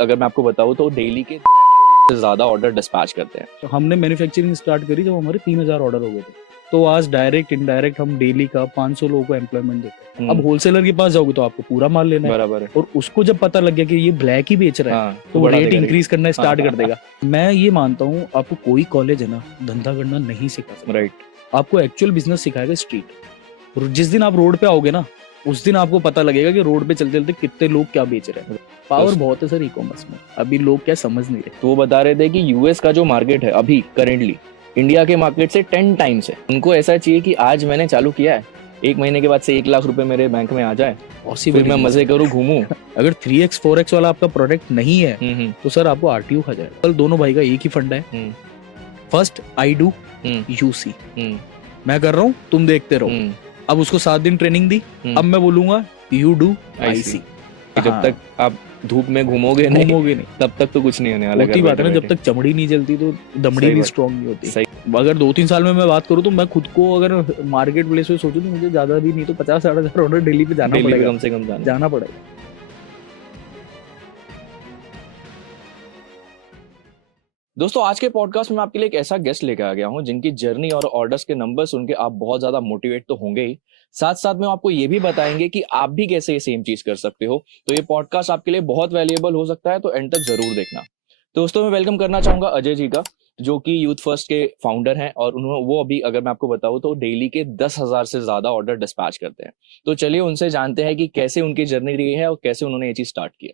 अगर मैं आपको बताऊं तो डेली के से ज्यादा ऑर्डर डिस्पैच करते हैं। तो हमने मैन्युफैक्चरिंग स्टार्ट करी जब हमारे 3000 ऑर्डर हो गए थे। तो आज डायरेक्ट इनडायरेक्ट हम डेली का 500 लोगों को एम्प्लॉयमेंट देते हैं। अब होलसेलर के पास जाओगे तो आपको पूरा माल लेना है, बराबर है। और उसको जब पता लग गया कि ये ब्लैक ही बेच रहा है, हाँ, तो वो बढ़ा रेट देगा इंक्रीज करना स्टार्ट कर देगा। हाँ, मैं ये मानता हूँ आपको कोई कॉलेज है ना धंधा करना नहीं सिखा सकता। राइट। आपको एक्चुअल बिजनेस सिखाएगा स्ट्रीट। और जिस दिन आप रोड पे आओगे ना, उस दिन आपको पता लगेगा कि रोड पे चलते चलते कितने लोग क्या बेच रहे हैं। पावर बहुत है सर ई कॉमर्स में, अभी लोग क्या समझ नहीं रहे। तो वो बता रहे थे कि यूएस का जो मार्केट है अभी करेंटली इंडिया के मार्केट से 10 टाइम्स है। उनको ऐसा चाहिए कि आज मैंने चालू किया है, 1 महीने के बाद से 1 लाख रुपए मेरे बैंक में आ जाए, फिर मैं मजे करूँ, घूमूं। अगर 3x 4x वाला आपका प्रोडक्ट नहीं है तो सर आपको आरटीओ खा जाएगा। कल दोनों भाई का एक ही फंडा है, first I do you see. मैं कर रहा हूँ, तुम देखते रहो। अब उसको 7 दिन ट्रेनिंग दी, अब मैं बोलूंगा यू डू आई सी। जब तक आप धूप में घूमोगे नहीं तब तक तो कुछ नहीं होने वाला। होती बात है ना, जब तक चमड़ी नहीं जलती तो दमड़ी भी स्ट्रांग नहीं होती। अगर 2-3 साल में मैं बात करूँ तो मैं खुद को अगर मार्केट प्लेस में सोचूं तो मुझे ज्यादा भी नहीं तो 50-60 ऑर्डर डेली पे जाना पड़ेगा, कम से कम जाना पड़ेगा। दोस्तों, आज के पॉडकास्ट में आपके लिए एक ऐसा गेस्ट लेकर आ गया हूं जिनकी जर्नी और ऑर्डर्स के नंबर सुन के आप बहुत ज्यादा मोटिवेट तो होंगे ही, साथ साथ में आपको ये भी बताएंगे कि आप भी कैसे ये सेम चीज कर सकते हो। तो ये पॉडकास्ट आपके लिए बहुत वैल्यूएबल हो सकता है, तो एंड तक जरूर देखना। दोस्तों, मैं वेलकम करना चाहूंगा अजय जी का, जो कि यूथ फर्स्ट के फाउंडर हैं, और उन्होंने वो अभी अगर मैं आपको बताऊं तो डेली के 10,000 से ज्यादा ऑर्डर डिस्पैच करते हैं। तो चलिए उनसे जानते हैं कि कैसे उनकी जर्नी रही है और कैसे उन्होंने ये चीज स्टार्ट किया।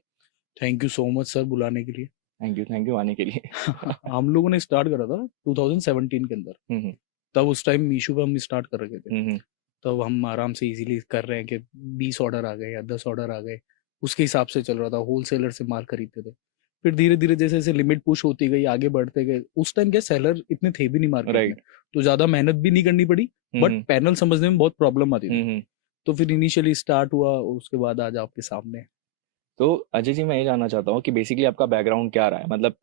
Thank you so much sir बुलाने के लिए। थैंक यू आने के लिए। हम लोगों ने स्टार्ट करा था 2017 के अंदर। तब उस टाइम मीशो पे हम स्टार्ट कर रखे थे। तब हम आराम से इजीली कर रहे हैं कि 20 ऑर्डर आ गए या 10 ऑर्डर आ गए, उसके हिसाब से चल रहा था। होलसेलर से माल खरीदते थे। फिर धीरे धीरे जैसे जैसे लिमिट पुश होती गई, आगे बढ़ते गए। उस टाइम क्या सेलर इतने थे भी नहीं मार्केट में, तो ज्यादा मेहनत भी नहीं करनी पड़ी, बट पैनल समझने में बहुत प्रॉब्लम आती थी। तो फिर इनिशियली स्टार्ट हुआ, उसके बाद आज आपके सामने। तो अजय जी, मैं ये जानना चाहता हूँ कि बेसिकली आपका बैकग्राउंड क्या रहा है, मतलब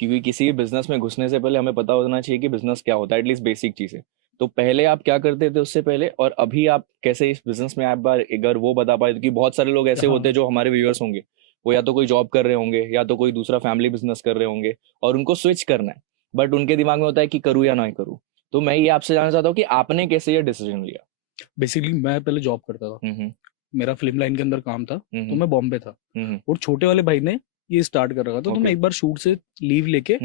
क्योंकि किसी भी बिजनेस में घुसने से पहले हमें पता होना चाहिए कि बिजनेस क्या होता है, एटलीस्ट बेसिक चीजें। तो पहले आप क्या करते थे उससे पहले, और अभी आप कैसे इस बिजनेस में, आप बार अगर वो बता पाए, क्योंकि बहुत सारे लोग ऐसे होते हैं जो हमारे व्यूअर्स होंगे, वो या तो कोई जॉब कर रहे होंगे या तो कोई दूसरा फैमिली बिजनेस कर रहे होंगे, और उनको स्विच करना है, बट उनके दिमाग में होता है कि करूँ या ना करूँ। तो मैं ये आपसे जानना चाहता हूँ कि आपने कैसे ये डिसीजन लिया। बेसिकली मैं पहले जॉब करता था, मेरा फिल्म लाइन के अंदर काम था, तो मैं बॉम्बे था। और छोटे वाले भाई ने ये स्टार्ट कर रखा था, तो मैं एक बार शूट से लीव लेके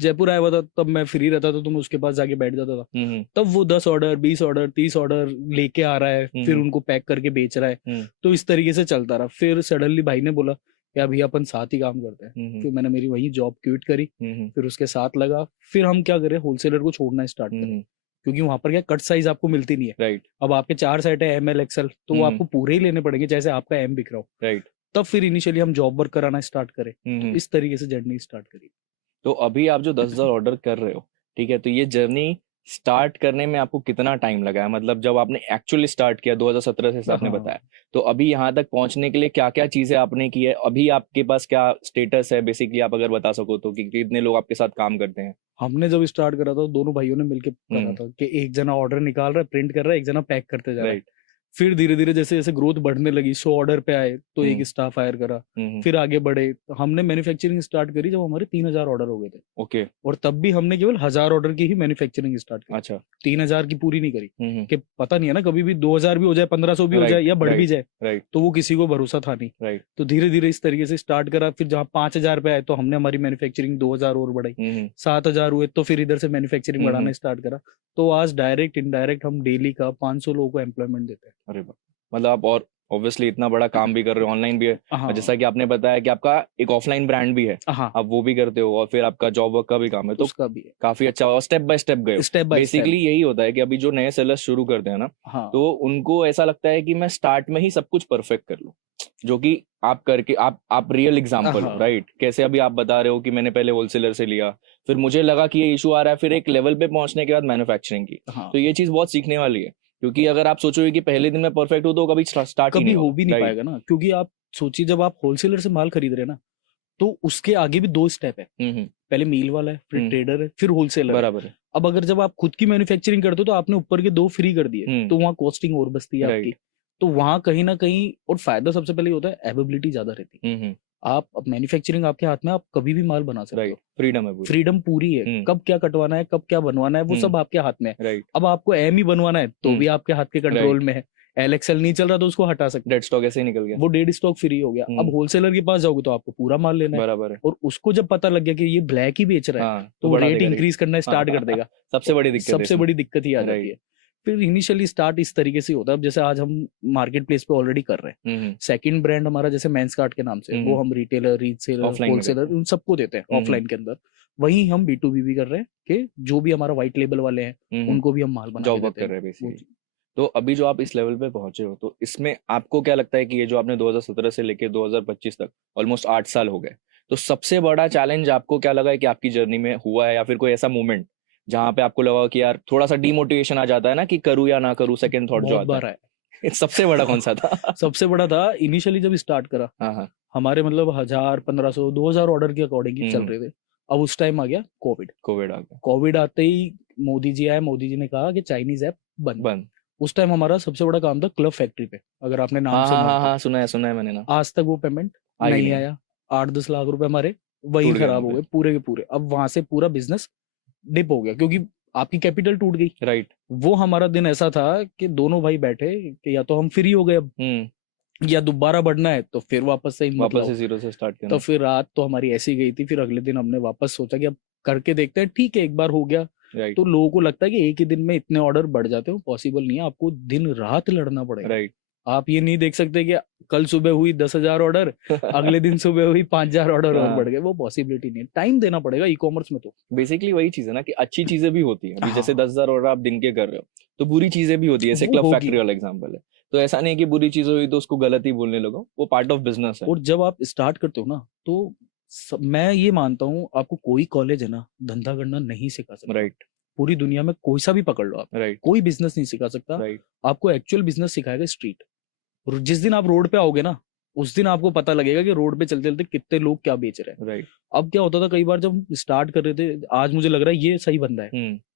जयपुर आया हुआ था। तब मैं फ्री रहता था, तो मैं उसके पास जाके बैठ जाता था। तब वो 10 ऑर्डर 20 ऑर्डर 30 ऑर्डर लेके आ रहा है, फिर उनको पैक करके बेच रहा है। तो इस तरीके से चलता रहा। फिर सडनली भाई ने बोला कि अभी अपन साथ ही काम करते हैं। फिर मैंने मेरी वही जॉब क्विट करी, फिर उसके साथ लगा। फिर हम क्या करें, होलसेलर को छोड़ना स्टार्ट करें, क्योंकि वहां पर क्या कट साइज आपको मिलती नहीं है। राइट। अब आपके 4 सेट है ML XL, तो वो आपको पूरे ही लेने पड़ेंगे, जैसे आपका M बिक रहा हो। राइट। तब फिर इनिशियली हम जॉब वर्क कराना स्टार्ट करें। तो इस तरीके से जर्नी स्टार्ट करी। तो अभी आप जो 10,000 ऑर्डर कर रहे हो, ठीक है, तो ये जर्नी स्टार्ट करने में आपको कितना टाइम लगा है, मतलब जब आपने एक्चुअली स्टार्ट किया 2017 से आपने बताया, तो अभी यहाँ तक पहुंचने के लिए क्या क्या चीजें आपने की है, अभी आपके पास क्या स्टेटस है, बेसिकली आप अगर बता सको तो, कि कितने लोग आपके साथ काम करते हैं। हमने जब स्टार्ट करा था, दोनों भाइयों ने मिलकर करा था कि एक जना ऑर्डर निकाल रहा है, प्रिंट कर रहा है, एक जना पैक करते जा रहा है। फिर धीरे धीरे जैसे जैसे ग्रोथ बढ़ने लगी, 100 ऑर्डर पे आए तो एक स्टाफ हायर करा। फिर आगे बढ़े, हमने मैन्युफैक्चरिंग स्टार्ट करी जब हमारे 3000 ऑर्डर हो गए थे। ओके। और तब भी हमने केवल 1000 ऑर्डर की ही मैन्युफैक्चरिंग स्टार्ट करी। अच्छा। 3000 की पूरी नहीं करी, कि पता नहीं है ना, कभी भी 2000 भी हो जाए, 1500 भी हो जाए, या बढ़ भी जाए, तो वो किसी को भरोसा था नहीं। तो धीरे धीरे इस तरीके से स्टार्ट करा। फिर जहाँ 5000 पे आए तो हमने हमारी मैन्युफैक्चरिंग 2000 और बढ़ाई। 7000 हुए तो फिर इधर से मैन्युफैक्चरिंग बढ़ाना स्टार्ट करा। तो आज डायरेक्ट इनडायरेक्ट हम डेली का 500 लोगों को एम्प्लॉयमेंट देते हैं। अरे वाह, मतलब आप और ऑब्वियसली इतना बड़ा काम भी कर रहे हो, ऑनलाइन भी है, जैसा कि आपने बताया कि आपका एक ऑफलाइन ब्रांड भी है, आप वो भी करते हो, और फिर आपका जॉब वर्क का भी काम है, तो उसका भी है। काफी अच्छा, और स्टेप बाय स्टेप गए। बेसिकली यही होता है कि अभी जो नए सेलर्स शुरू करते हैं ना, तो उनको ऐसा लगता है कि मैं स्टार्ट में ही सब कुछ परफेक्ट कर लूं, जो कि आप करके आप रियल एग्जांपल हो, राइट। कैसे अभी आप बता रहे हो कि मैंने पहले होलसेलर से लिया, फिर मुझे लगा कि ये इशू आ रहा है, फिर एक लेवल पे पहुंचने के बाद मैन्युफैक्चरिंग की। तो ये चीज बहुत सीखने वाली है, क्योंकि अगर आप सोचोगे कि पहले दिन में परफेक्ट हो तो कभी स्टार्ट कभी हो भी नहीं पाएगा ना। क्योंकि आप सोचिए, जब आप होलसेलर से माल खरीद रहे हैं ना, तो उसके आगे भी 2 स्टेप है। पहले मील वाला है, फिर ट्रेडर है, फिर होलसेलर। बराबर है। अब अगर जब आप खुद की मैन्युफैक्चरिंग करते हो तो आपने ऊपर के 2 फ्री कर दिए, तो वहाँ कॉस्टिंग और बचती है आपकी। तो वहां कहीं ना कहीं, और फायदा सबसे पहले होता है, अवेलेबिलिटी ज्यादा रहती है। आप मैन्युफैक्चरिंग आपके हाथ में, आप कभी भी माल बना सकते हो, फ्रीडम है पूरी। फ्रीडम पूरी है, कब क्या कटवाना है, कब क्या बनवाना है, वो सब आपके हाथ में है। अब आपको एम ही बनवाना है तो भी आपके हाथ के कंट्रोल में है, एलएक्सएल नहीं चल रहा तो उसको हटा सकते, डेड स्टॉक ऐसे ही निकल गया, वो डेड स्टॉक फ्री हो गया। अब होलसेलर के पास जाओगे तो आपको पूरा माल लेना है, बराबर है, और उसको जब पता लग गया कि ये ब्लैक ही बेच रहा है तो वो रेट इंक्रीज करना स्टार्ट कर देगा। सबसे बड़ी दिक्कत ही आ जाती है। फिर इनिशियली स्टार्ट इस तरीके से होता है। अब जैसे आज हम मार्केट प्लेस पे ऑलरेडी कर रहे हैं, सेकंड ब्रांड हमारा जैसे मेंस कार्ट के नाम से, वो हम रिटेलर, रीसेलर, होलसेलर उन सबको देते हैं ऑफलाइन के अंदर। वहीं हम B2B भी कर रहे हैं कि जो भी हमारा व्हाइट लेबल वाले हैं उनको भी हम माल बना के देते हैं। तो अभी जो आप इस लेवल पे पहुंचे हो, तो इसमें आपको क्या लगता है कि ये जो आपने 2017 से लेके 2025 तक ऑलमोस्ट 8 साल हो गए, तो सबसे बड़ा चैलेंज आपको क्या लगा है कि आपकी जर्नी में हुआ है, या फिर कोई ऐसा मोमेंट जहां पे आपको लगा कि यार थोड़ा सा डिमोटिवेशन आ जाता है ना कि करूँ या ना करूँ, सेकंड थॉट जो आता है सबसे बड़ा कौन सा था? सबसे बड़ा था इनिशियली जब स्टार्ट करा, हमारे मतलब 1000, 1500, 2000 ऑर्डर के अकॉर्डिंग चल रहे थे। अब उस टाइम आ गया कोविड आ गया। कोविड आते ही मोदी जी आए, मोदी जी ने कहा कि चाइनीज ऐप बंद। उस टाइम हमारा सबसे बड़ा काम था क्लब फैक्ट्री पे, अगर आपने नाम सुना है मैंने ना। आज तक वो पेमेंट नहीं आया, 8-10 लाख रुपए हमारे वही खराब हो गए पूरे के पूरे। अब वहां से पूरा बिजनेस डिप हो गया क्योंकि आपकी कैपिटल टूट गई। राइट। वो हमारा दिन ऐसा था कि दोनों भाई बैठे कि या तो हम फ्री हो गए अब, या दोबारा बढ़ना है तो फिर वापस से जीरो से स्टार्ट करना। तो फिर रात तो हमारी ऐसी गई थी। फिर अगले दिन हमने वापस सोचा कि अब करके देखते हैं, ठीक है एक बार हो गया। तो लोगों को लगता है कि एक ही दिन में इतने ऑर्डर बढ़ जाते हो, पॉसिबल नहीं है, आपको दिन रात लड़ना पड़ेगा। राइट। आप ये नहीं देख सकते कि कल सुबह हुई 10,000 ऑर्डर, अगले दिन सुबह हुई 5,000 ऑर्डर और बढ़ गए, वो पॉसिबिलिटी नहीं है। टाइम देना पड़ेगा ई कॉमर्स में। तो बेसिकली वही चीज है ना कि अच्छी चीजें भी होती है। जैसे 10,000 ऑर्डर आप दिन के कर रहे हो तो बुरी चीजें भी होती है, जैसे क्लब फैक्ट्री वाला एग्जांपल है। तो ऐसा नहीं कि बुरी चीज हुई तो उसको गलत ही बोलने लगो, वो पार्ट ऑफ बिजनेस है। और जब आप स्टार्ट करते हो ना, तो मैं ये मानता हूँ आपको कोई कॉलेज है ना धंधा करना नहीं सिखा सकता। राइट। पूरी दुनिया में कोई सा भी पकड़ लो आप, कोई बिजनेस नहीं सिखा सकता। आपको एक्चुअल बिजनेस सिखाएगा स्ट्रीट। और जिस दिन आप रोड पे आओगे ना, उस दिन आपको पता लगेगा कि रोड पे चलते चलते कितने लोग क्या बेच रहे हैं। राइट। अब क्या होता था कई बार जब हम स्टार्ट कर रहे थे, आज मुझे लग रहा है ये सही बंदा है,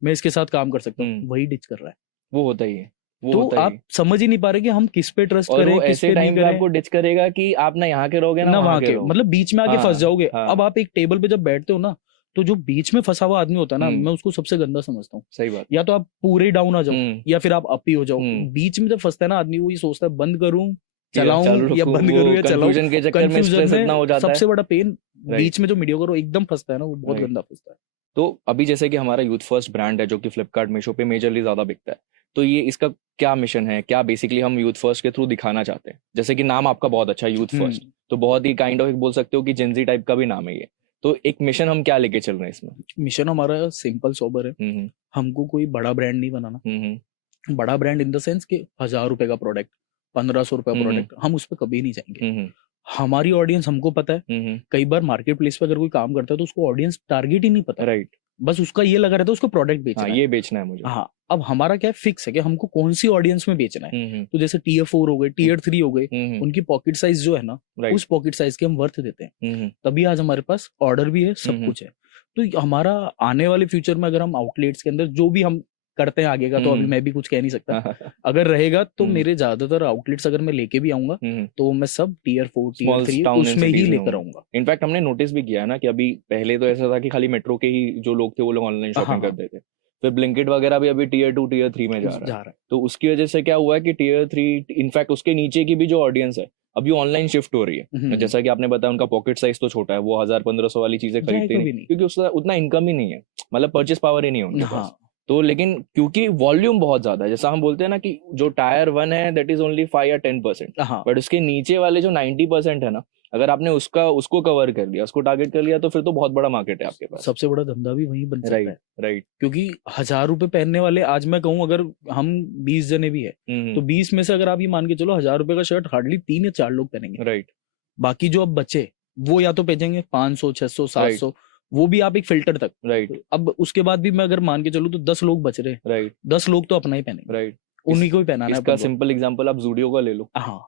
मैं इसके साथ काम कर सकता हूँ, वही डिच कर रहा है। वो होता ही है। तो आप समझ ही नहीं पा रहे कि हम किस पे ट्रस्ट करें, किस पे नहीं करें। आपको डिच करेगा कि आप ना यहाँ के रहोगे ना वहाँ के, मतलब बीच में आके फंस जाओगे। अब आप एक टेबल पे जब बैठते हो ना, तो जो बीच में फंसा हुआ आदमी होता है ना, मैं उसको सबसे गंदा समझता हूँ। सही बात। या तो आप पूरे डाउन आ जाओ या फिर आप अप ही हो जाओ। बीच में जब फंसता है ना आदमी, वो ये सोचता है बंद करूं, चलाऊं या बंद करूं या चलाऊं। कंफ्यूजन के चक्कर में स्ट्रेस इतना हो जाता है। सबसे बड़ा पेन बीच में जो मीडियोकर एकदम फंसता है ना, वो बहुत गंदा फंसता है। तो अभी जैसे कि हमारा यूथ फर्स्ट ब्रांड है जो कि फ्लिपकार्ट मीशो पे मेजरली ज्यादा बिकता है, तो ये इसका क्या मिशन है, क्या बेसिकली हम यूथ फर्स्ट के थ्रू दिखाना चाहते हैं? जैसे कि नाम आपका बहुत अच्छा है यूथ फर्स्ट, तो बहुत ही काइंड ऑफ एक बोल सकते हो कि जेनजी टाइप का भी नाम है ये। तो एक मिशन हम क्या लेके चल रहे हैं इसमें? मिशन हमारा सिंपल सोबर है। हमको कोई बड़ा ब्रांड नहीं बनाना। बड़ा ब्रांड इन द सेंस कि 1,000 रुपए का प्रोडक्ट, 1,500 रुपए का प्रोडक्ट, हम उस पर कभी नहीं जाएंगे। हमारी ऑडियंस हमको पता है। कई बार मार्केट प्लेस पे अगर कोई काम करता है तो उसको ऑडियंस टारगेट ही नहीं पता। राइट। बस उसका ये लगा रहता है उसको प्रोडक्ट बेचना है। ये बेचना है मुझे। हाँ, अब हमारा क्या फिक्स है कि हमको कौन सी ऑडियंस में बेचना है। तो जैसे Tier 4 हो गए, Tier 3 हो गए, उनकी पॉकेट साइज जो है ना, उस पॉकेट साइज के हम वर्थ देते हैं। तभी आज हमारे पास ऑर्डर भी है, सब कुछ है। तो हमारा आने वाले फ्यूचर में अगर हम आउटलेट्स के अंदर जो भी हम करते हैं आगे का, तो अभी मैं भी कुछ कह नहीं सकता। अगर रहेगा तो मेरे ज्यादातर आउटलेट्स अगर मैं लेके भी आऊंगा तो मैं सब Tier 4, Tier 3 उसमें ही लेकर आऊंगा। इनफैक्ट हमने नोटिस भी किया है ना कि अभी पहले तो ऐसा था कि खाली मेट्रो के ही जो लोग थे वो लोग ऑनलाइन शॉपिंग करते थे, फिर ब्लिंकिट वगैरह भी अभी Tier 2, Tier 3 में जा रहा है। तो उसकी वजह से क्या हुआ है कि Tier 3 इनफैक्ट उसके नीचे की भी जो ऑडियंस है अभी ऑनलाइन शिफ्ट हो रही है। जैसा कि आपने बताया उनका पॉकेट साइज तो छोटा है, वो 1,000-1,500 वाली चीजें खरीदते नहीं क्योंकि उसका उतना इनकम ही नहीं है, मतलब परचेस पावर ही नहीं है उनके पास। तो लेकिन क्योंकि वॉल्यूम बहुत ज्यादा है, जैसा हम बोलते हैं ना कि जो Tier 1 है दैट इज ओनली 5 या 10%, बट उसके नीचे वाले जो 90% है ना, अगर आपने उसको कवर कर लिया, उसको टारगेट कर लिया, तो फिर तो बहुत बड़ा मार्केट है आपके पास। सबसे बड़ा धंधा भी वहीं बन सकता है। राइट। क्योंकि 1,000 रुपए पहनने वाले, आज मैं कहूँ अगर हम 20 जने भी है तो 20 में से अगर आप ये मान के चलो 1,000 रुपए का शर्ट हार्डली 3 या 4 लोग पहनेंगे। राइट। बाकी जो अब बचे वो या तो भेजेंगे 500, 600, 700, वो भी आप एक फिल्टर तक। राइट। अब उसके बाद भी मैं अगर मान के चलूँ तो 10 लोग बच रहे। राइट। 10 लोग तो अपना ही पहनेंगे। राइट। उन्हीं को ही पहनाना है। इसका सिंपल एग्जांपल आप ज़ूडियो का ले लो। हाँ,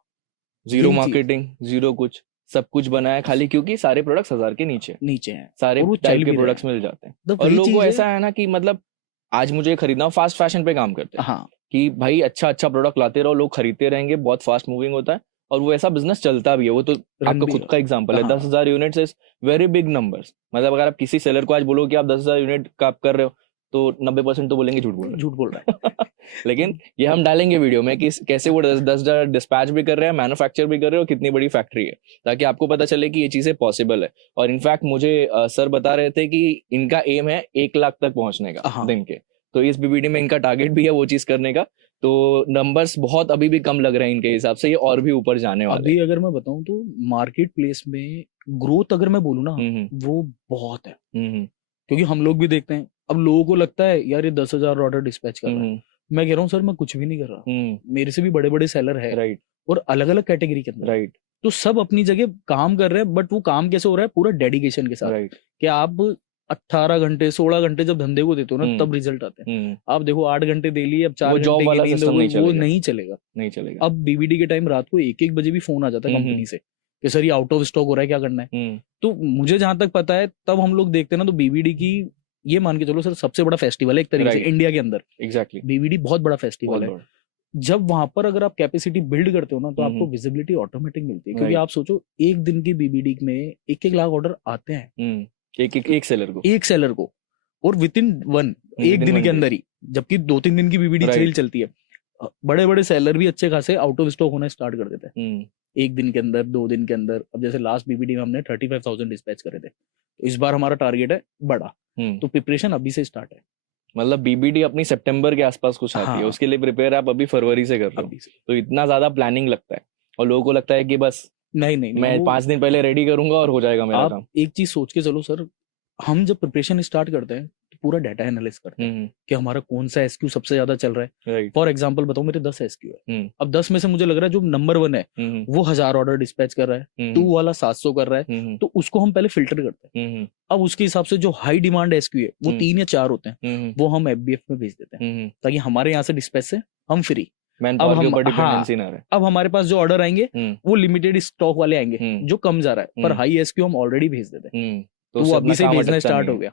जीरो मार्केटिंग, जीरो कुछ, सब कुछ बना है खाली क्योंकि सारे प्रोडक्ट्स 1,000 के नीचे हैं, सारे टाइप के प्रोडक्ट्स मिल जाते हैं। और लोगों को ऐसा है ना कि मतलब आज मुझे खरीदना, फास्ट फैशन पे काम करते हैं कि भाई अच्छा प्रोडक्ट लाते रहो, लोग खरीदते रहेंगे, बहुत फास्ट मूविंग होता है और वो ऐसा बिजनेस चलता भी है। वो तो आपका खुद का एग्जांपल है। 10,000 units is very big numbers. मतलब अगर आप किसी सेलर को आज बोलो कि आप 10,000 यूनिट का आप कर रहे हो तो 90% तो बोलेंगे झूठ बोल रहा है। लेकिन ये हम डालेंगे वीडियो में कि कैसे वो 10,000 डिस्पैच भी कर रहे हैं, मैन्युफैक्चर भी कर रहे हो, कितनी बड़ी फैक्ट्री है, ताकि आपको पता चले कि ये चीजें पॉसिबल है। और इनफैक्ट मुझे सर बता रहे थे कि इनका एम है 1 लाख तक पहुंचने का दिन के। तो इस बीबीडी में इनका टारगेट भी है वो चीज करने का। तो नंबर्स बहुत अभी भी कम लग रहे हैं इनके हिसाब से, ये और भी ऊपर जाने वाले। अभी अगर मैं बताऊं तो मार्केट प्लेस में ग्रोथ अगर मैं बोलूँ ना वो बहुत है, क्योंकि हम लोग भी देखते हैं। अब लोगों को लगता है यार ये 10,000 ऑर्डर डिस्पैच कर रहा है, मैं कह रहा हूँ सर मैं कुछ भी नहीं कर रहा, मेरे से भी बड़े बड़े सेलर है, राइट, और अलग अलग कैटेगरी के अंदर, राइट। तो सब अपनी जगह काम कर रहे हैं, बट वो काम कैसे हो रहा है, पूरा डेडिकेशन के साथ, राइट। कि आप 18 घंटे 16 घंटे जब धंधे को देते हो ना तब रिजल्ट आते हैं। आप देखो 8 घंटे दे लिए, अब 4 जॉब घंटे वाला की नींद सिस्टम हो गई, नहीं वो चलेगा, नहीं चलेगा। अब बीबीडी के टाइम रात को 1-1 बजे भी फोन आ जाता है कंपनी से कि सर ये आउट ऑफ स्टॉक हो रहा है, क्या करना है। तो मुझे जहां तक पता है तब हम लोग देखते हैं ना, तो बीबीडी की ये मान के चलो सर सबसे बड़ा फेस्टिवल है एक तरीके से इंडिया के अंदर। एग्जैक्टली, बीबीडी बहुत बड़ा फेस्टिवल है। जब वहां पर अगर आप कैपेसिटी बिल्ड करते हो ना तो आपको विजिबिलिटी ऑटोमेटिक मिलती है, क्योंकि आप सोचो एक दिन की बीबीडी में 1-1 लाख ऑर्डर आते हैं एक सेलर को, और विद इन एक दिन के अंदर ही, जबकि 2-3 दिन की बीबीडी सेल चलती है। बड़े बड़े सेलर भी अच्छे खासे आउट ऑफ स्टॉक होना स्टार्ट कर देते हैं एक दिन के अंदर, 2 दिन के अंदर। अब जैसे लास्ट बीबीडी में हमने 35,000 डिस्पैच करे थे, तो इस बार हमारा टारगेट है बड़ा, तो प्रिपरेशन अभी से स्टार्ट है। मतलब बीबीडी अपनी सितंबर के आसपास कुछ आती है, उसके लिए प्रिपेयर आप अभी फरवरी से कर रहे हो, तो इतना ज्यादा प्लानिंग लगता है। और लोगों को लगता है कि बस नहीं मैं 5 दिन पहले रेडी करूंगा और हो जाएगा मेरा काम। एक चीज सोच के चलो सर, हम जब प्रिपरेशन स्टार्ट करते हैं तो पूरा डाटा एनालिसिस करते हैं कि हमारा कौन सा एसक्यू सबसे ज्यादा चल रहा है। फॉर एग्जांपल बताऊं, मेरे 10 एसक्यू है। अब 10 में से मुझे लग रहा है जो नंबर 1 है वो 1000 ऑर्डर डिस्पैच कर रहा है, 2 वाला 700 कर रहा है, तो उसको हम पहले फिल्टर करते हैं। अब उसके हिसाब से जो हाई डिमांड एसक्यू है वो 3 या 4 होते हैं, वो हम एफबीएफ में भेज देते हैं, ताकि हमारे यहाँ से डिस्पैच से हम फ्री। अब हमारे पास जो ऑर्डर आएंगे वो लिमिटेड स्टॉक वाले आएंगे जो कम जा रहा है, पर हाई एसक्यू हम ऑलरेडी भेज देते हैं, तो वो अभी से भेजना स्टार्ट हो गया।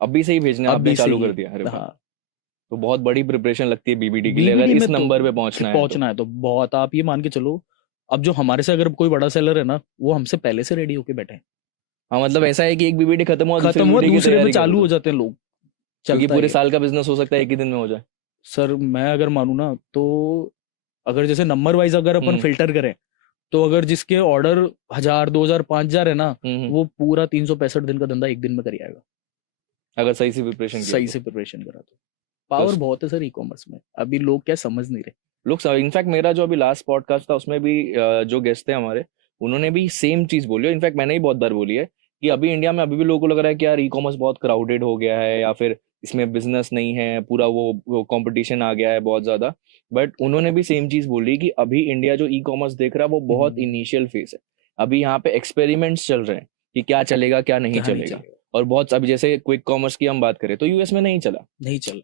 अभी से ही भेजना आपने चालू कर दिया। अरे तो बहुत बड़ी प्रिपरेशन लगती है बीबीडी के लिए, अगर इस नंबर पे पहुंचना है तो बहुत। आप ये मान के चलो, अब जो हमारे से अगर कोई बड़ा सेलर है ना, वो हमसे पहले से रेडी होके बैठे हैं। हाँ, मतलब ऐसा है कि एक बीबीडी खत्म हुआ दूसरे पे चालू हो जाते हैं लोग, क्योंकि पूरे साल का बिजनेस हो सकता है एक ही दिन में हो जाए। सर मैं अगर मानू ना, तो अगर जैसे नंबर वाइज अगर अपन फिल्टर करें, तो अगर जिसके ऑर्डर 1000, 2000, 5000 है ना, वो पूरा 365 दिन का धंधा एक दिन में कर आएगा, अगर सही से प्रिपरेशन करा तो। पावर बहुत है सर ई कॉमर्स में, अभी लोग क्या समझ नहीं रहे लोग। इनफैक्ट मेरा जो अभी लास्ट पॉडकास्ट था उसमें भी जो गेस्ट थे हमारे, उन्होंने भी सेम चीज बोली है। इनफैक्ट मैंने ही बहुत बार बोली है कि अभी इंडिया में अभी भी लोगों को लग रहा है कि यार ई कॉमर्स बहुत क्राउडेड हो गया है, या फिर इसमें बिजनेस नहीं है, पूरा वो कंपटीशन आ गया है बहुत ज्यादा। बट उन्होंने भी सेम चीज बोली कि अभी इंडिया जो ई कॉमर्स देख रहा है वो बहुत इनिशियल फेज है। अभी यहाँ पे एक्सपेरिमेंट्स चल रहे हैं कि क्या चलेगा क्या नहीं चलेगा। और बहुत, अभी जैसे क्विक कॉमर्स की हम बात करें तो यूएस में नहीं चला,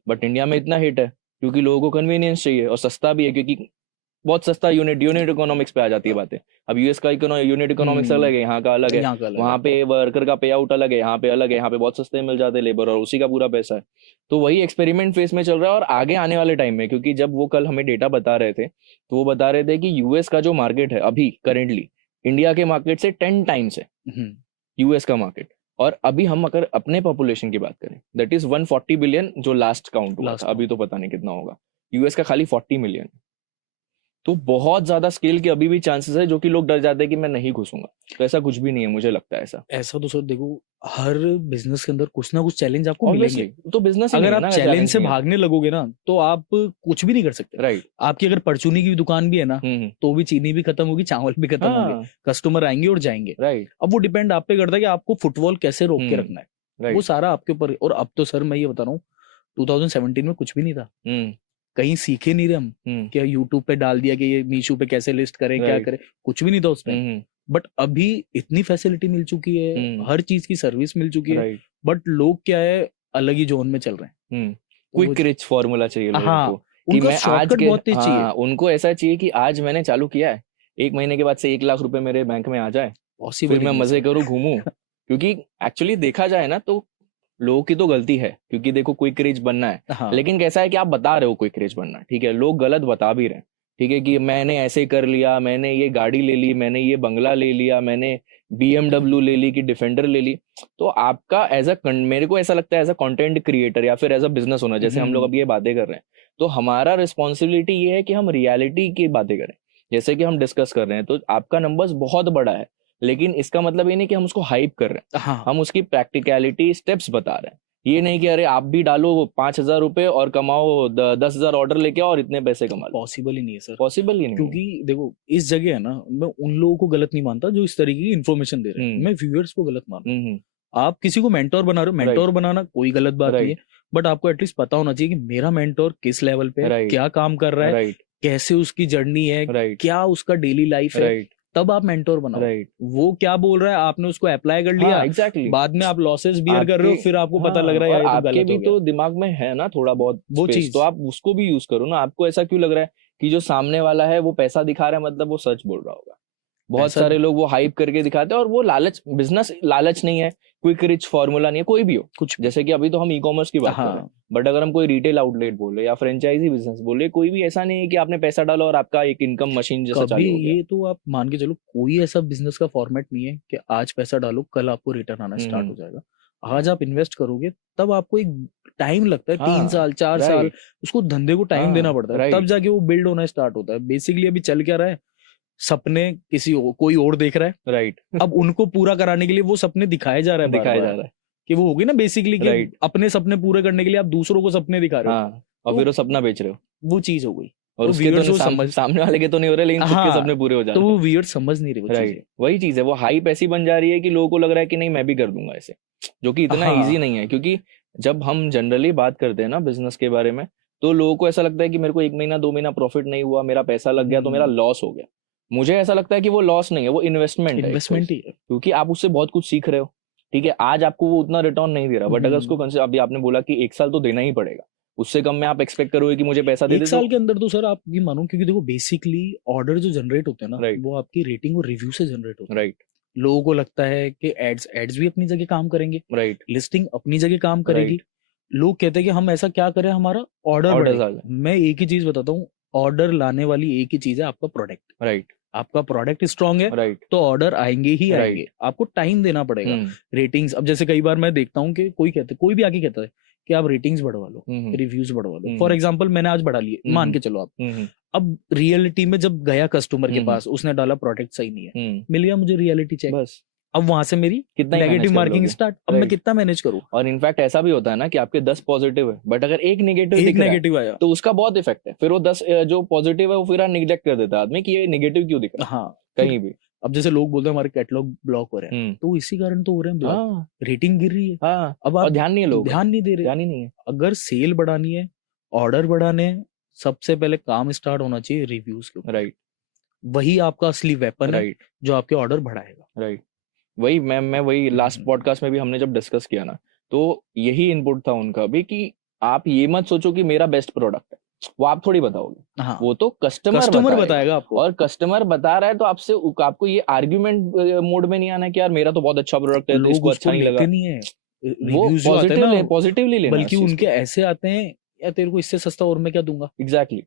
बट इंडिया में इतना हिट है क्योंकि लोगों को कन्वीनियंस चाहिए और सस्ता भी है, क्योंकि बहुत सस्ता यूनिट इकोनॉमिक्स पे आ जाती है बातें। अब यूएस का यूनिट इकोनॉमिक्स अलग है, यहाँ का अलग है, वहाँ पे वर्कर का पे आउट अलग है, यहाँ पे अलग है। यहाँ पे बहुत सस्ते मिल जाते हैं लेबर और उसी का पूरा पैसा है। तो वही एक्सपेरिमेंट फेज में चल रहा है। और आगे आने वाले टाइम में, क्योंकि जब वो कल हमें डेटा बता रहे थे तो वो बता रहे थे कि यूएस का जो मार्केट है अभी करेंटली इंडिया के मार्केट से 10 टाइम्स है यूएस का मार्केट। और अभी हम अगर अपने पॉपुलेशन की बात करें, दैट इज 140 बिलियन जो लास्ट काउंट हुआ था, अभी तो पता नहीं कितना होगा। यूएस का खाली 40 मिलियन, तो बहुत ज्यादा स्केल के अभी भी चांसेस है, जो कि लोग डर जाते हैं कि मैं नहीं घुसूंगा। तो ऐसा कुछ भी नहीं है, मुझे लगता है ऐसा तो सर देखो, हर बिजनेस के अंदर कुछ ना कुछ चैलेंज आपको मिलेंगे। तो बिजनेस अगर आप चैलेंज से भागने लगोगे ना तो आप कुछ भी नहीं कर सकते। राइट। आपकी अगर परचूनी की दुकान भी है ना, तो भी चीनी भी खत्म होगी, चावल भी खत्म होंगे, कस्टमर आएंगे और जाएंगे। राइट। अब वो डिपेंड आप पे करता है कि आपको फुटबॉल कैसे रोक के रखना है, वो सारा आपके ऊपर। और अब तो सर मैं ये बता रहा हूँ, 2017 में कुछ भी नहीं था, कहीं सीखे नहीं रहे हम, क्या यूट्यूब पे डाल दिया कि ये मीशो पे कैसे लिस्ट करें, क्या करें, कुछ भी नहीं था उसमें। बट अभी इतनी फैसिलिटी मिल चुकी है, हर चीज की सर्विस मिल चुकी है, बट लोग क्या है अलग ही जोन में चल रहे हैं। क्विक रिच फॉर्मूला चाहिए लोगों को कि मैं आज के, उनको ऐसा चाहिए कि आज मैंने चालू किया है, 1 महीने के बाद से 1 लाख रुपए मेरे बैंक में आ जाए, फिर मैं मजे करूँ, घूमूं। क्योंकि एक्चुअली देखा जाए ना तो लोगों की तो गलती है, क्योंकि देखो क्विक रिच बनना है, लेकिन कैसा है कि आप बता रहे हो क्विक रिच बनना, ठीक है, लोग गलत बता भी रहे हैं। ठीक है, कि मैंने ऐसे कर लिया, मैंने ये गाड़ी ले ली, मैंने ये बंगला ले लिया, मैंने BMW ले ली कि डिफेंडर ले ली। तो आपका मेरे को ऐसा लगता है एज अ कंटेंट क्रिएटर या फिर एज अ बिजनेस ओनर, जैसे हम लोग अभी ये बातें कर रहे हैं, तो हमारा रिस्पॉन्सिबिलिटी ये है कि हम रियलिटी की बातें करें, जैसे कि हम डिस्कस कर रहे हैं। तो आपका नंबर्स बहुत बड़ा है, लेकिन इसका मतलब ये नहीं कि हम उसको हाइप कर रहे हैं। हाँ, हम उसकी प्रैक्टिकलिटी स्टेप्स बता रहे हैं। ये नहीं कि अरे आप भी डालो 5,000 रुपए और कमाओ 10,000 ऑर्डर लेके आओ और इतने पैसे कमा लो। पॉसिबल ही नहीं है सर, पॉसिबल ही नहीं है। क्योंकि देखो इस जगह है ना, मैं उन लोगों को गलत नहीं मानता जो इस तरीके की इन्फॉर्मेशन दे रहे हैं, मैं व्यूअर्स को गलत मान रहा हूँ। आप किसी को मेंटोर बना रहे हो, मेंटोर बनाना कोई गलत बात नहीं है, बट आपको एटलीस्ट पता होना चाहिए कि मेरा मेंटोर किस लेवल पे है, क्या काम कर रहा है, कैसे उसकी जर्नी है, क्या उसका डेली लाइफ है, तब आप मेंटोर बनाओ। वो क्या बोल रहा है आपने उसको अप्लाई कर लिया, एग्जैक्टली, बाद में आप लॉसेस बियर कर रहे हो, फिर आपको पता लग रहा है और आपके भी तो दिमाग में है ना थोड़ा बहुत वो चीज, तो आप उसको भी यूज करो ना। आपको ऐसा क्यों लग रहा है कि जो सामने वाला है वो पैसा दिखा रहा है मतलब वो सच बोल रहा होगा? बहुत सारे लोग वो हाइप करके दिखाते हैं, और वो लालच, बिजनेस लालच नहीं है, क्विक रिच फॉर्मूला नहीं है, कोई भी हो कुछ, जैसे कि अभी तो हम ई-कॉमर्स की बात कर रहे हैं, बट अगर हम कोई रिटेल आउटलेट बोले या फ्रेंचाइजी बिजनेस बोले, कोई भी ऐसा नहीं है कि आपने पैसा डाला और आपका एक इनकम मशीन जैसा चालू हो गया। ये तो आप मान के चलो, कोई ऐसा बिजनेस का फॉर्मेट नहीं है कि आज पैसा डालो कल आपको रिटर्न आना स्टार्ट हो जाएगा। आज आप इन्वेस्ट करोगे तब आपको एक टाइम लगता है, 3 साल 4 साल उसको धंधे को टाइम देना पड़ता है, तब जाके वो बिल्ड होना स्टार्ट होता है। बेसिकली अभी चल क्या रहा है, सपने कोई और देख रहा है, राइट। अब उनको पूरा कराने के लिए वो सपने दिखाए जा रहा है कि वो होगी ना बेसिकली कि अपने सपने पूरे करने के लिए आप दूसरों को सपने दिखा रहे हो, और फिर वो सपना बेच रहे हो, वो चीज हो गई। और उसके तो सामने वाले के तो नहीं हो रहे, लेकिन खुद के सपने पूरे हो जा रहे हैं, तो वो व्यूअर समझ नहीं रहे। राइट, वही चीज है, वो हाइप ऐसी बन जा रही है कि लोगों को लग रहा है कि नहीं मैं भी कर दूंगा ऐसे, जो कि इतना इजी नहीं है। क्योंकि जब हम जनरली बात करते हैं ना बिजनेस के बारे में, तो लोगों को ऐसा लगता है कि मेरे को 1 महीना 2 महीना प्रॉफिट नहीं हुआ, मेरा पैसा लग गया तो मेरा लॉस हो गया। मुझे ऐसा लगता है कि वो लॉस नहीं है, वो इन्वेस्टमेंट ही है, क्योंकि आप उससे बहुत कुछ सीख रहे हो। ठीक है, आज आपको वो उतना रिटर्न नहीं दे रहा, बट अगर उसको अभी आपने बोला कि 1 साल तो देना ही पड़ेगा, उससे कम में आप एक्सपेक्ट करोगे कि मुझे पैसा दे दे 1 साल के अंदर, तो सर आप ये मानो, क्योंकि देखो बेसिकली ऑर्डर जो जनरेट होते हैं ना, वो आपकी रेटिंग और रिव्यू से जनरेट होते हैं। राइट, लोगों को लगता है कि एड्स भी अपनी जगह काम करेंगे, राइट, लिस्टिंग अपनी जगह काम करेगी। लोग कहते हैं कि हम ऐसा क्या करें हमारा ऑर्डर बढ़े। मैं एक ही चीज बताता हूँ, ऑर्डर लाने वाली एक ही चीज है, आपका प्रोडक्ट। राइट, आपका प्रोडक्ट स्ट्रांग है, राइट, तो ऑर्डर आएंगे ही आएंगे, आपको टाइम देना पड़ेगा। रेटिंग्स, अब जैसे कई बार मैं देखता हूँ कि कोई भी आके कहता है कि आप रेटिंग्स बढ़वा लो, रिव्यूज बढ़वा लो। फॉर एग्जांपल मैंने आज बढ़ा लिए, मान के चलो आप, अब रियलिटी में जब गया कस्टमर के पास, उसने डाला प्रोडक्ट सही नहीं है, मिल गया मुझे रियलिटी चेक, बस अब वहां से मेरी कितना नेगेटिव मार्किंग स्टार्ट, अब मैं कितना मैनेज करूं। और इनफैक्ट ऐसा भी होता है ना कि आपके 10 पॉजिटिव है, बट अगर एक नेगेटिव आया तो उसका बहुत इफेक्ट है, फिर वो 10 जो पॉजिटिव है वो फिर निग्लेक्ट कर देता है आदमी कि ये नेगेटिव क्यों दिख रहा है। हाँ, कहीं भी अब जैसे लोग बोलते हैं हमारे कैटलॉग ब्लॉक हो रहे हैं, तो इसी कारण तो हो रहे हैं ब्लॉक, रेटिंग गिर रही है। अब आप ध्यान नहीं है, लोग ध्यान नहीं दे रहे, ध्यान ही नहीं है। अगर सेल बढ़ानी है, ऑर्डर बढ़ाने, सबसे पहले काम स्टार्ट होना चाहिए रिव्यूज के ऊपर। राइट, वही आपका असली वेपन है जो आपके ऑर्डर बढ़ाएगा। राइट, वही मैं वही लास्ट पॉडकास्ट में भी हमने जब डिस्कस किया ना, तो यही इनपुट था उनका भी कि आप ये मत सोचो कि मेरा बेस्ट प्रोडक्ट है, वो आप थोड़ी बताओगे। हाँ, वो तो कस्टमर बताएगा आपको, और कस्टमर बता रहा है तो आपको ये आर्ग्यूमेंट मोड में नहीं आना है कि यार मेरा तो बहुत अच्छा प्रोडक्ट है, इसको अच्छा नहीं लगा। नहीं है, वो पॉजिटिवली लेना, बल्कि उनके ऐसे आते हैं, या तेरे को इससे सस्ता और मैं क्या दूंगा। एग्जैक्टली,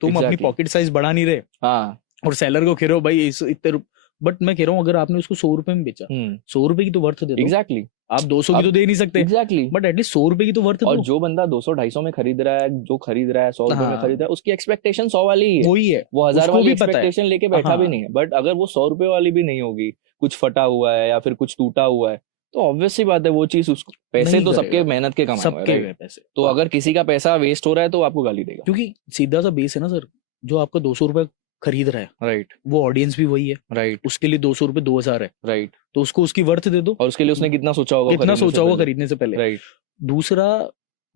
तुम अपनी पॉकेट साइज बढ़ा नहीं रहे, हाँ, और सेलर को कह रहे हो भाई इतने, बट मैं कह रहा हूँ अगर आपने उसको 100 रुपए में बेचा, 100 रुपए की तो वर्थ दे दो। एग्जैक्टली, आप 200 की तो दे नहीं सकते, एग्जैक्टली, बट एटलीस्ट 100 रुपए की तो वर्थ दो। और जो बंदा 200-250 में खरीद रहा है, जो खरीद रहा है 100 रुपए में खरीद रहा है, उसकी एक्सपेक्टेशन 100 वाली ही है, वही है, वो 1000 वाली एक्सपेक्टेशन लेके बैठा भी नहीं है। बट अगर वो 100 रुपए वाली भी नहीं होगी, कुछ फटा हुआ है या फिर कुछ टूटा हुआ है, तो ऑब्वियस सी बात है वो चीज उसको, पैसे तो सबके मेहनत के कमाए हुए हैं, पैसे तो अगर किसी का पैसा वेस्ट हो रहा है तो आपको गाली देगा, क्योंकि सीधा सा बेस है ना सर, जो आपका 200 रुपए खरीद रहा है, राइट, वो ऑडियंस भी वही है, राइट, उसके लिए 200 रुपए 2000 है, राइट, तो उसको उसकी वर्थ दे दो, और उसके लिए उसने कितना सोचा होगा खरीदने से पहले, राइट। दूसरा,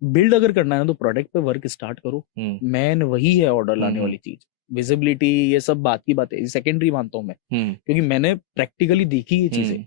बिल्ड अगर करना है तो प्रोडक्ट पे वर्क स्टार्ट करो, मैन वही है ऑर्डर लाने वाली चीज। विजिबिलिटी ये सब बात की बात है, सेकेंडरी मानता हूँ मैं, क्योंकि मैंने प्रैक्टिकली देखी ये चीजें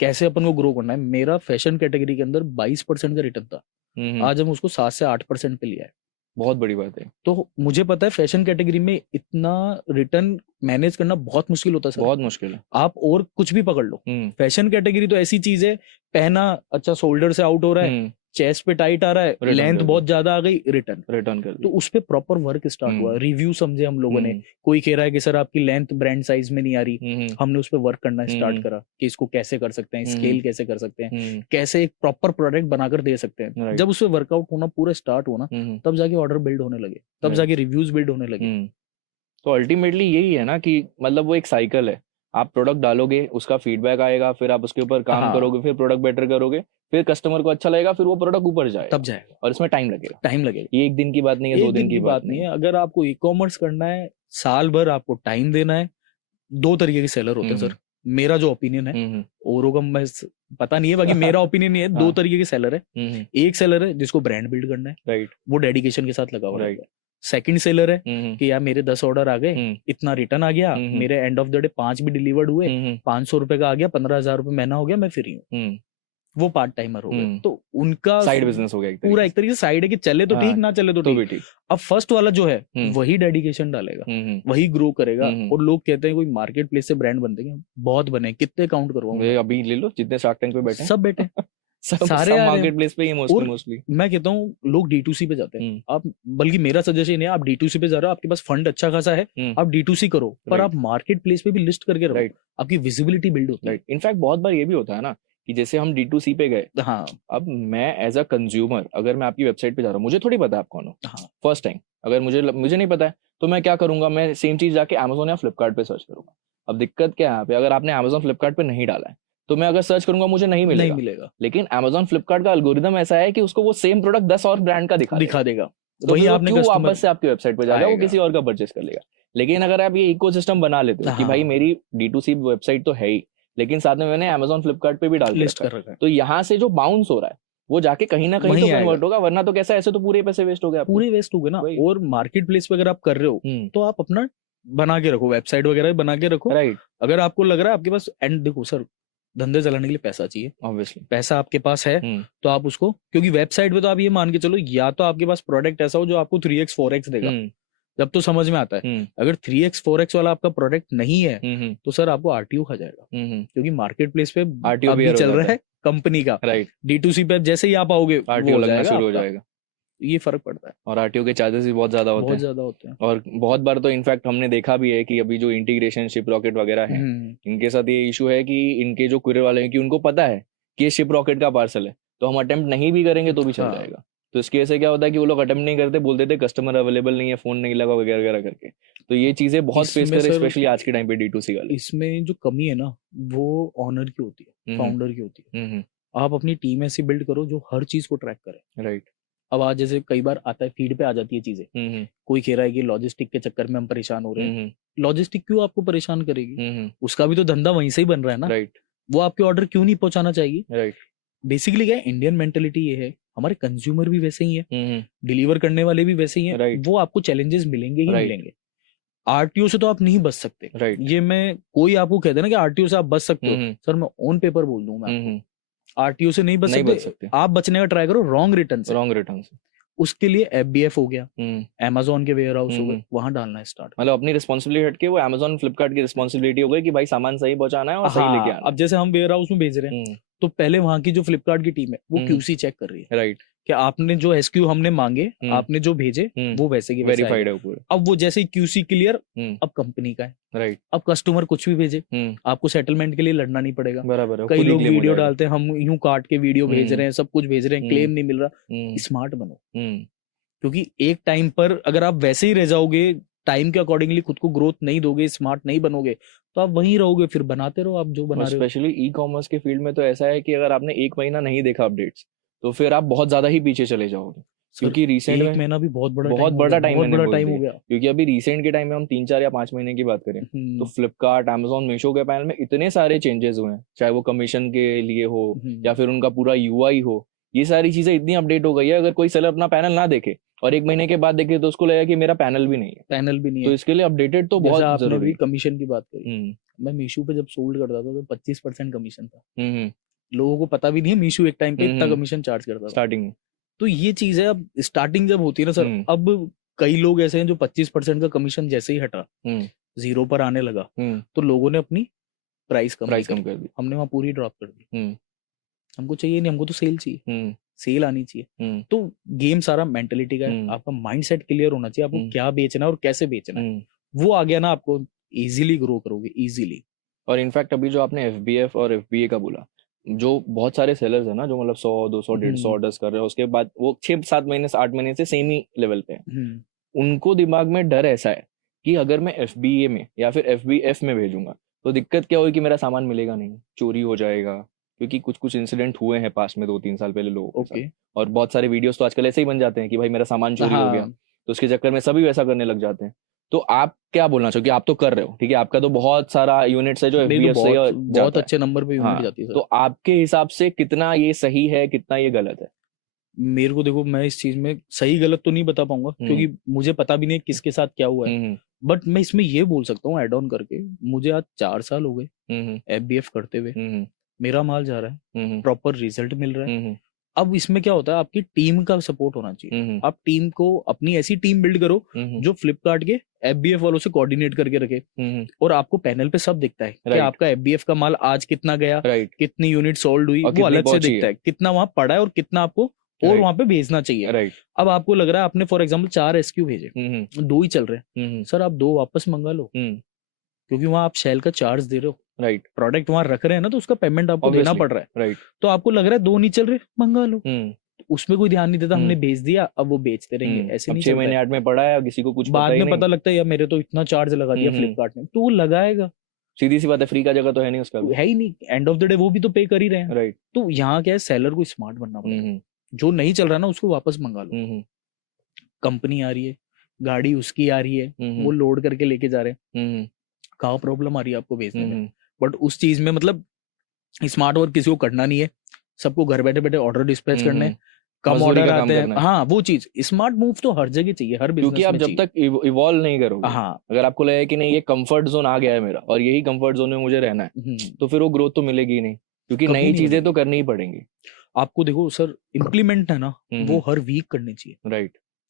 कैसे अपन को ग्रो करना है। मेरा फैशन कैटेगरी के अंदर 22% का रिटर्न था, आज हम उसको 7 से 8% पे लिया है, बहुत बड़ी बात है। तो मुझे पता है फैशन कैटेगरी में इतना रिटर्न मैनेज करना बहुत मुश्किल होता है सर, बहुत मुश्किल है। आप और कुछ भी पकड़ लो, फैशन कैटेगरी तो ऐसी चीज है, पहना अच्छा शोल्डर से आउट हो रहा है, चेस्ट पे टाइट आ रहा है, Return लेंथ कर बहुत ज्यादा आ गई, रिटर्न कर तो उस पे प्रॉपर वर्क स्टार्ट हुआ, रिव्यू समझे हम लोगों ने। कोई कह रहा है कि सर आपकी लेंथ ब्रांड साइज में नहीं आ रही, हमने उस पे वर्क करना स्टार्ट करा कि इसको कैसे कर सकते हैं, स्केल कैसे कर सकते हैं, कैसे एक प्रॉपर प्रोडक्ट बनाकर दे सकते हैं। जब उस पे वर्कआउट होना पूरा स्टार्ट हुआ ना, तब जाके ऑर्डर बिल्ड होने लगे, तब जाके रिव्यूज बिल्ड होने लगे। तो अल्टीमेटली यही है ना कि मतलब वो एक साइकिल है, आप प्रोडक्ट डालोगे, उसका फीडबैक आएगा, फिर आप उसके ऊपर काम करोगे, फिर प्रोडक्ट बेटर करोगे, फिर कस्टमर को अच्छा लगेगा, फिर वो प्रोडक्ट ऊपर जाएगा, तब जाएगा। और इसमें टाइम लगेगा। ये एक दिन की बात नहीं है, 2 दिन की बात नहीं है। अगर आपको ई कॉमर्स करना है, साल भर आपको टाइम देना है। 2 तरीके के सेलर होते हैं सर, मेरा जो ओपिनियन है, औरों का मैं पता नहीं है, बाकी मेरा ओपिनियन ये है, 2 तरीके के सेलर है। एक सेलर है जिसको ब्रांड बिल्ड करना है, राइट, वो डेडिकेशन के साथ लगा हुआ है। सेकंड सेलर है कि यार मेरे 10 ऑर्डर आ गए, इतना रिटर्न आ गया, मेरे एंड ऑफ द डे 5 भी डिलीवर्ड हुए, 500 रुपए का आ गया, 15,000 रुपए महीना हो गया, मैं फ्री हूँ। वो पार्ट टाइमर हो गए, तो उनका साइड बिजनेस हो गया, पूरा एक तरीके से साइड है कि चले तो ठीक, ना चले तो ठीक। अब फर्स्ट वाला जो है वही डेडिकेशन डालेगा, वही ग्रो करेगा। और लोग कहते हैं कोई मार्केट प्लेस से ब्रांड बनते हैं, बहुत बने, कितने काउंट करवाऊं, अभी ले लो जितने शार्क टैंक पे बैठे सब बैठे सारे मार्केट प्लेस पे ही मोस्टली। मैं कहता हूँ लोग D2C पे जाते हैं, आप बल्कि मेरा सजेशन है, आप D2C पे जा रहे हो, आपके पास फंड अच्छा खासा है, आप D2C करो, पर आप मार्केट प्लेस पे भी लिस्ट करके रहो, आपकी विजिबिलिटी बिल्ड होती है। इनफैक्ट बहुत बार ये भी होता है ना कि जैसे हम D2C पे गए, हाँ, अब मैं एज अ कंज्यूमर अगर मैं आपकी वेबसाइट पे जा रहा हूँ, मुझे थोड़ी पता है आप कौन हो, फर्स्ट टाइम अगर मुझे नहीं पता है, तो मैं क्या करूंगा, मैं सेम चीज जाके Amazon या फ्लिपकार्ट पे सर्च करूंगा। अब दिक्कत क्या है यहाँ पे, अगर आपने Amazon फ्लिपकार्ट पे नहीं डाला है, तो मैं अगर सर्च करूंगा मुझे नहीं मिलेगा। लेकिन Amazon फ्लिपकार्ट का एल्गोरिदम ऐसा है कि उसको वो सेम प्रोडक्ट 10 और ब्रांड का दिखा देगा। तो वही आपने क्यों वापस से आपकी वेबसाइट पे जाएगा, वो किसी और का परचेस कर लेगा। लेकिन अगर आप ये इकोसिस्टम बना लेते हो कि भाई मेरी D2C वेबसाइट तो है ही, लेकिन साथ में मैंने Amazon फ्लिपकार्ट पे भी डाल लिस्ट कर रखा है, तो यहाँ से जो बाउंस हो रहा है वो जाके कहीं ना कहीं तो कन्वर्ट होगा, वरना तो कैसा, ऐसे तो पूरे पैसे वेस्ट हो गए, पूरे वेस्ट हो गए ना। और मार्केट प्लेस पे अगर आप कर रहे हो तो आप अपना बना के रखो, वेबसाइट वगैरह बना के रखो। राइट, अगर आपको लग रहा है आपके पास, एंड देखो सर, धंधे चलाने के लिए पैसा चाहिए, ऑब्वियसली पैसा आपके पास है तो आप उसको, क्योंकि वेबसाइट पे तो आप ये मान के चलो, या तो आपके पास प्रोडक्ट ऐसा हो जो आपको 3x 4x देगा, जब तो समझ में आता है। अगर 3x 4x वाला आपका प्रोडक्ट नहीं है तो सर आपको RTO खा जाएगा, क्योंकि मार्केट प्लेस पे RTO भी चल रहा है कंपनी का। राइट, D2C पे जैसे ही आप आओगे RTO लगना शुरू हो जाएगा, ये फर्क पड़ता है। और RTO के चार्जेस भी बहुत ज्यादा होते हैं। और बहुत बार तो इनफैक्ट हमने देखा भी है कि अभी जो इंटीग्रेशन शिप रॉकेट वगैरह है, इनके साथ ये इशू है कि इनके जो कुरियर वाले हैं कि उनको पता है कि ये शिप रॉकेट का पार्सल है, तो हम अटेम्प्ट नहीं भी करेंगे तो भी चल जाएगा। तो इसकी वजह से क्या होता है कि वो लोग अटेम्प्ट नहीं करते, बोल देते कस्टमर अवेलेबल नहीं है, फोन नहीं लगा वगैरह वगैरह करके। तो ये चीजें बहुत फेस करे, स्पेशली आज के टाइम पे D2C वाले। इसमें जो कमी है ना, वो ऑनर की होती है, फाउंडर की होती है। आप अपनी टीम ऐसी बिल्ड करो जो हर चीज को ट्रैक करे। राइट, अब आज जैसे कई बार आता है, फीड पे आ जाती है चीजें, कोई कह रहा है कि लॉजिस्टिक के चक्कर में हम परेशान हो रहे हैं। लॉजिस्टिक क्यों आपको परेशान करेगी, उसका भी तो धंधा वहीं से ही बन रहा है ना। राइट, वो आपके ऑर्डर क्यों नहीं पहुंचाना चाहिए। राइट, बेसिकली क्या है, इंडियन मेंटेलिटी ये है, हमारे कंज्यूमर भी वैसे ही है, डिलीवर करने वाले भी वैसे ही है, वो आपको चैलेंजेस मिलेंगे ही मिलेंगे। RTO से तो आप नहीं बच सकते। ये मैं, कोई आपको कहते ना कि RTO से आप बच सकते हो, सर मैं ऑन पेपर बोल दूंगा, RTO से नहीं बच सकते। आप बचने का ट्राई करो रॉन्ग रिटर्न से। उसके लिए FBF हो गया, Amazon के वेयर हाउस हो गए, वहां डालना है स्टार्ट। मतलब अपनी रिस्पॉन्सिबिलिटी हटके वो Amazon फ्लिपकार्ट की रिस्पॉन्सिबिलिटी हो गई कि भाई सामान सही पहुंचाना है और सही लेके आना है। अब जैसे हम वेयर हाउस में भेज रहे हैं, तो पहले वहां की जो फ्लिपकार्ट की टीम है वो QC चेक कर रही है। राइट, कि आपने जो SKU हमने मांगे, आपने जो भेजे वो वैसे की वैसे वेरीफाइड है पूरे। अब वो जैसे QC क्लियर, अब कंपनी का है। राइट, अब कस्टमर कुछ भी भेजे, आपको सेटलमेंट के लिए लड़ना नहीं पड़ेगा। बराबर है। कई लोग वीडियो डालते हैं, हम यूं काट के वीडियो भेज रहे हैं, सब कुछ भेज रहे हैं, क्लेम नहीं मिल रहा। स्मार्ट बनो, क्योंकि एक टाइम पर अगर आप वैसे ही रह जाओगे, टाइम के अकॉर्डिंगली खुद को ग्रोथ नहीं दोगे, स्मार्ट नहीं बनोगे, तो आप वहीं रहोगे, फिर बनाते रहो आप जो बना रहे हो। स्पेशली ई-कॉमर्स के फील्ड में तो ऐसा है कि अगर आपने 1 महीना नहीं देखा अपडेट्स, तो फिर आप बहुत ज्यादा ही पीछे चले जाओगे। क्योंकि रिसेंट 1 महीना भी बहुत बड़ा टाइम हो गया। क्योंकि अभी रिसेंट के टाइम में हम 3, 4 या 5 महीने की बात करें तो फ्लिपकार्ट, Amazon, मीशो के पैनल में इतने सारे चेंजेस हुए हैं, चाहे वो कमीशन के लिए हो या फिर उनका पूरा UI हो। ये सारी चीजें इतनी अपडेट हो गई है, अगर कोई सेलर अपना पैनल ना देखे और 1 महीने के बाद देखे तो उसको लगेगा कि मेरा पैनल भी नहीं है। तो इसके लिए अपडेटेड तो बहुत जरूरी है। कमीशन की बात करी, मैं मीशो पे जब सोल्ड करता था तो 25% कमीशन था। लोगों को पता भी नहीं है मीशो एक टाइम पे इतना कमीशन चार्ज करता था स्टार्टिंग में। तो ये चीज है, अब स्टार्टिंग जब होती है ना सर, अब कई लोग ऐसे हैं जो 25% का कमीशन जैसे ही हटा 0 पर आने लगा, तो लोगों ने अपनी प्राइस कम कर दी। हमने वहां पूरी ड्रॉप कर दी। हमको चाहिए नहीं, हमको तो सेल चाहिए। सेल आनी चाहिए। तो गेम सारा मेंटेलिटी का है, आपका माइंडसेट क्लियर होना चाहिए, आपको क्या बेचना है और कैसे बेचना है। वो आ गया ना, आपको इजीली ग्रो करोगे, इजीली। और इनफैक्ट अभी जो आपने FBF और FBA का बोला, जो बहुत सारे सेलर्स है ना जो मतलब 100 200 150 ऑर्डर्स कर रहे हैं, उसके बाद वो 6-7 महीने से 8 महीने से सेम ही लेवल पे है, उनको दिमाग में डर ऐसा है कि अगर मैं FBA में या फिर FBF में भेजूंगा तो दिक्कत क्या होगी कि मेरा सामान मिलेगा नहीं, चोरी हो जाएगा, क्योंकि कुछ कुछ इंसिडेंट हुए हैं पास में 2-3 साल पहले लोगों के साथ। और बहुत सारे वीडियोस तो आजकल ऐसे ही बन जाते हैं कि भाई मेरा सामान चोरी हो गया, तो उसके चक्कर में सभी वैसा करने लग जाते हैं। तो आप क्या बोलना चाहोगे? आप तो कर रहे हो, ठीक है, आपका तो बहुत सारा यूनिट्स है जो FBF से बहुत अच्छे नंबर पे यूनिट जाती है। तो आपके हिसाब से कितना ये सही है, कितना ये गलत है? मेरे को देखो, मैं इस चीज में सही गलत तो नहीं बता पाऊंगा क्योंकि मुझे पता भी नहीं किसके साथ क्या हुआ है, बट मैं इसमें ये बोल सकता हूँ ऐड ऑन करके, मुझे आज 4 साल हो गए FBF करते हुए, मेरा माल जा रहा है, प्रॉपर रिजल्ट मिल रहा है। अब इसमें क्या होता है, आपकी टीम का सपोर्ट होना चाहिए। आप टीम को अपनी ऐसी टीम बिल्ड करो जो फ्लिपकार्ट के FBF वालों से कोऑर्डिनेट करके रखे, और आपको पैनल पे सब दिखता है कि आपका FBF का माल आज कितना गया, कितनी यूनिट सोल्ड हुई, वो अलग से दिखता है, कितना वहां पड़ा है और कितना आपको और वहां पे भेजना चाहिए। अब आपको लग रहा है आपने फॉर एग्जाम्पल 4 SKU भेजे, 2 ही चल रहे हैं, सर आप 2 वापस मंगा लो, क्योंकि वहां आप सेल का चार्ज दे रहे हो, प्रोडक्ट वहां रख रहे हैं ना, तो उसका पेमेंट आपको देना पड़ रहा है, तो आपको लग रहा है 2 नहीं चल रहे, मंगा लो। उसमें कोई ध्यान नहीं देता, हमने भेज दिया, अब वो बेचते रहेंगे, ऐसे नहीं 6 महीने 8 में पड़ा है, किसी को कुछ बाद में पता लगता है यार मेरे तो इतना चार्ज लगा दिया फ्लिपकार्ट ने, तो वो लगाएगा, सीधी सी बात है, फ्री का जगह तो है नहीं उसका, है ही नहीं, एंड ऑफ द डे वो भी तो पे कर ही रहे हैं। तो यहाँ क्या है, सेलर को स्मार्ट बनना पड़ेगा, जो नहीं चल रहा ना उसको वापस मंगा लो। कंपनी आ रही है, गाड़ी उसकी आ रही है, वो लोड करके लेके जा रहे हैं, कहाँ प्रॉब्लम आ रही है आपको भेजने में, बट उस चीज में मतलब स्मार्ट वर्क किसी को करना नहीं है, सबको घर बैठे बैठे ऑर्डर डिस्पैच करने, कम ऑर्डर आते हैं, हाँ वो चीज स्मार्ट मूव तो हर जगह चाहिए, हर बिजनेस में, क्योंकि आप जब तक इवॉल्व नहीं करोगे, अगर आपको लगे कि नहीं ये कंफर्ट जोन आ गया है मेरा और यही कंफर्ट जोन में मुझे रहना है, तो फिर वो ग्रोथ तो मिलेगी ही नहीं, क्योंकि नई चीजें तो करनी ही पड़ेंगी आपको। देखो सर, इम्प्लीमेंट है ना, वो हर वीक करनी चाहिए,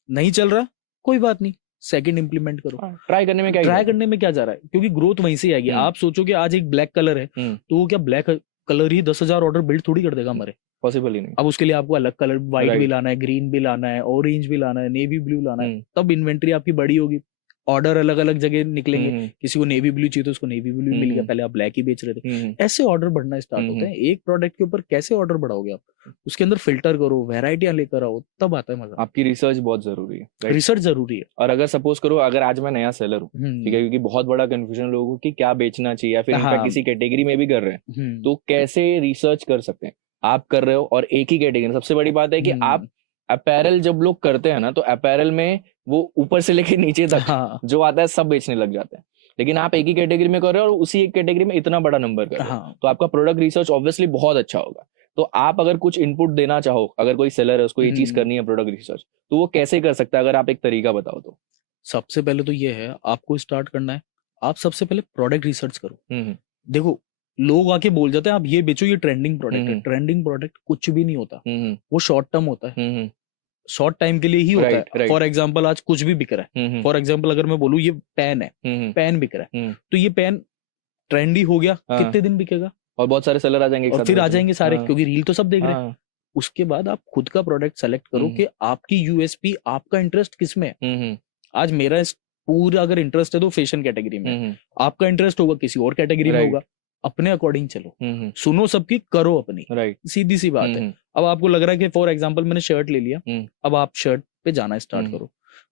नहीं चल रहा कोई बात नहीं, सेकंड इंप्लीमेंट करो, ट्राई करने में क्या जा रहा है, क्योंकि ग्रोथ वहीं से आएगी। आप सोचो कि आज एक ब्लैक कलर है, तो वो क्या ब्लैक कलर ही 10,000 ऑर्डर बिल्ड थोड़ी कर देगा हमारे, पॉसिबल ही नहीं। अब उसके लिए आपको अलग कलर, व्हाइट भी लाना है, ग्रीन भी लाना है, ऑरेंज भी लाना है, नेवी ब्लू लाना है, तब इन्वेंट्री आपकी बड़ी होगी, ऑर्डर अलग अलग जगह निकलेंगे, किसी को नेवी ब्लू चाहिए तो उसको नेवी ब्लू मिल गया, पहले आप ब्लैक ही बेच रहे थे, ऐसे ऑर्डर बढ़ना स्टार्ट होते हैं। एक प्रोडक्ट के ऊपर कैसे ऑर्डर बढ़ाओगे आप, उसके अंदर फिल्टर करो, वेराइटियां लेकर आओ, तब आता है मजा। आपकी रिसर्च बहुत जरूरी है, रिसर्च जरूरी है। और अगर सपोज करो अगर आज मैं नया सेलर हूँ, ठीक है, क्योंकि बहुत बड़ा कंफ्यूजन लोगों को कि क्या बेचना चाहिए, या फिर इनफैक्ट किसी कैटेगरी में भी कर रहे हैं, तो कैसे रिसर्च कर सकते हैं? आप कर रहे हो और एक ही कैटेगरी, सबसे बड़ी बात है कि आप अपैरल जब लोग करते हैं ना, तो अपैरल में वो ऊपर से लेके नीचे तक जो आता है सब बेचने लग जाते हैं, लेकिन आप एक ही कैटेगरी में कर रहे हो और उसी एक कैटेगरी में इतना बड़ा नंबर कर रहे हो, तो आपका प्रोडक्ट रिसर्च ऑब्वियसली बहुत अच्छा होगा। तो आप अगर कुछ इनपुट देना चाहो, अगर कोई सेलर है उसको ये चीज करनी है प्रोडक्ट रिसर्च, तो वो कैसे कर सकता है, अगर आप एक तरीका बताओ तो? सबसे पहले तो ये है, आपको स्टार्ट करना है, आप सबसे पहले प्रोडक्ट रिसर्च करो। देखो लोग आके बोल जाते हैं आप ये बेचो, ये ट्रेंडिंग प्रोडक्ट है, ट्रेंडिंग प्रोडक्ट कुछ भी नहीं होता, वो शॉर्ट टर्म होता है, शॉर्ट टाइम के लिए ही होता है। फॉर एग्जाम्पल आज कुछ भी बिक रहा है, फॉर एग्जाम्पल अगर मैं बोलूँ ये पेन है, पेन बिक रहा है, तो ये पेन ट्रेंडी हो गया, कितने दिन बिकेगा, और बहुत सारे सेलर आ जाएंगे, और फिर आ जाएंगे सारे, क्योंकि रील तो सब देख रहे हैं। उसके बाद आप खुद का प्रोडक्ट सेलेक्ट करो कि आपकी यूएसपी, आपका इंटरेस्ट किसमें है। आज मेरा पूरा अगर इंटरेस्ट है तो फैशन कैटेगरी में, आपका इंटरेस्ट होगा किसी और कैटेगरी में होगा, अपने अकॉर्डिंग चलो, सुनो सबकी, करो अपनी, सीधी सी बात है। अब आपको लग रहा है कि फॉर एग्जांपल मैंने शर्ट ले लिया, अब आप शर्ट पे जाना स्टार्ट करो,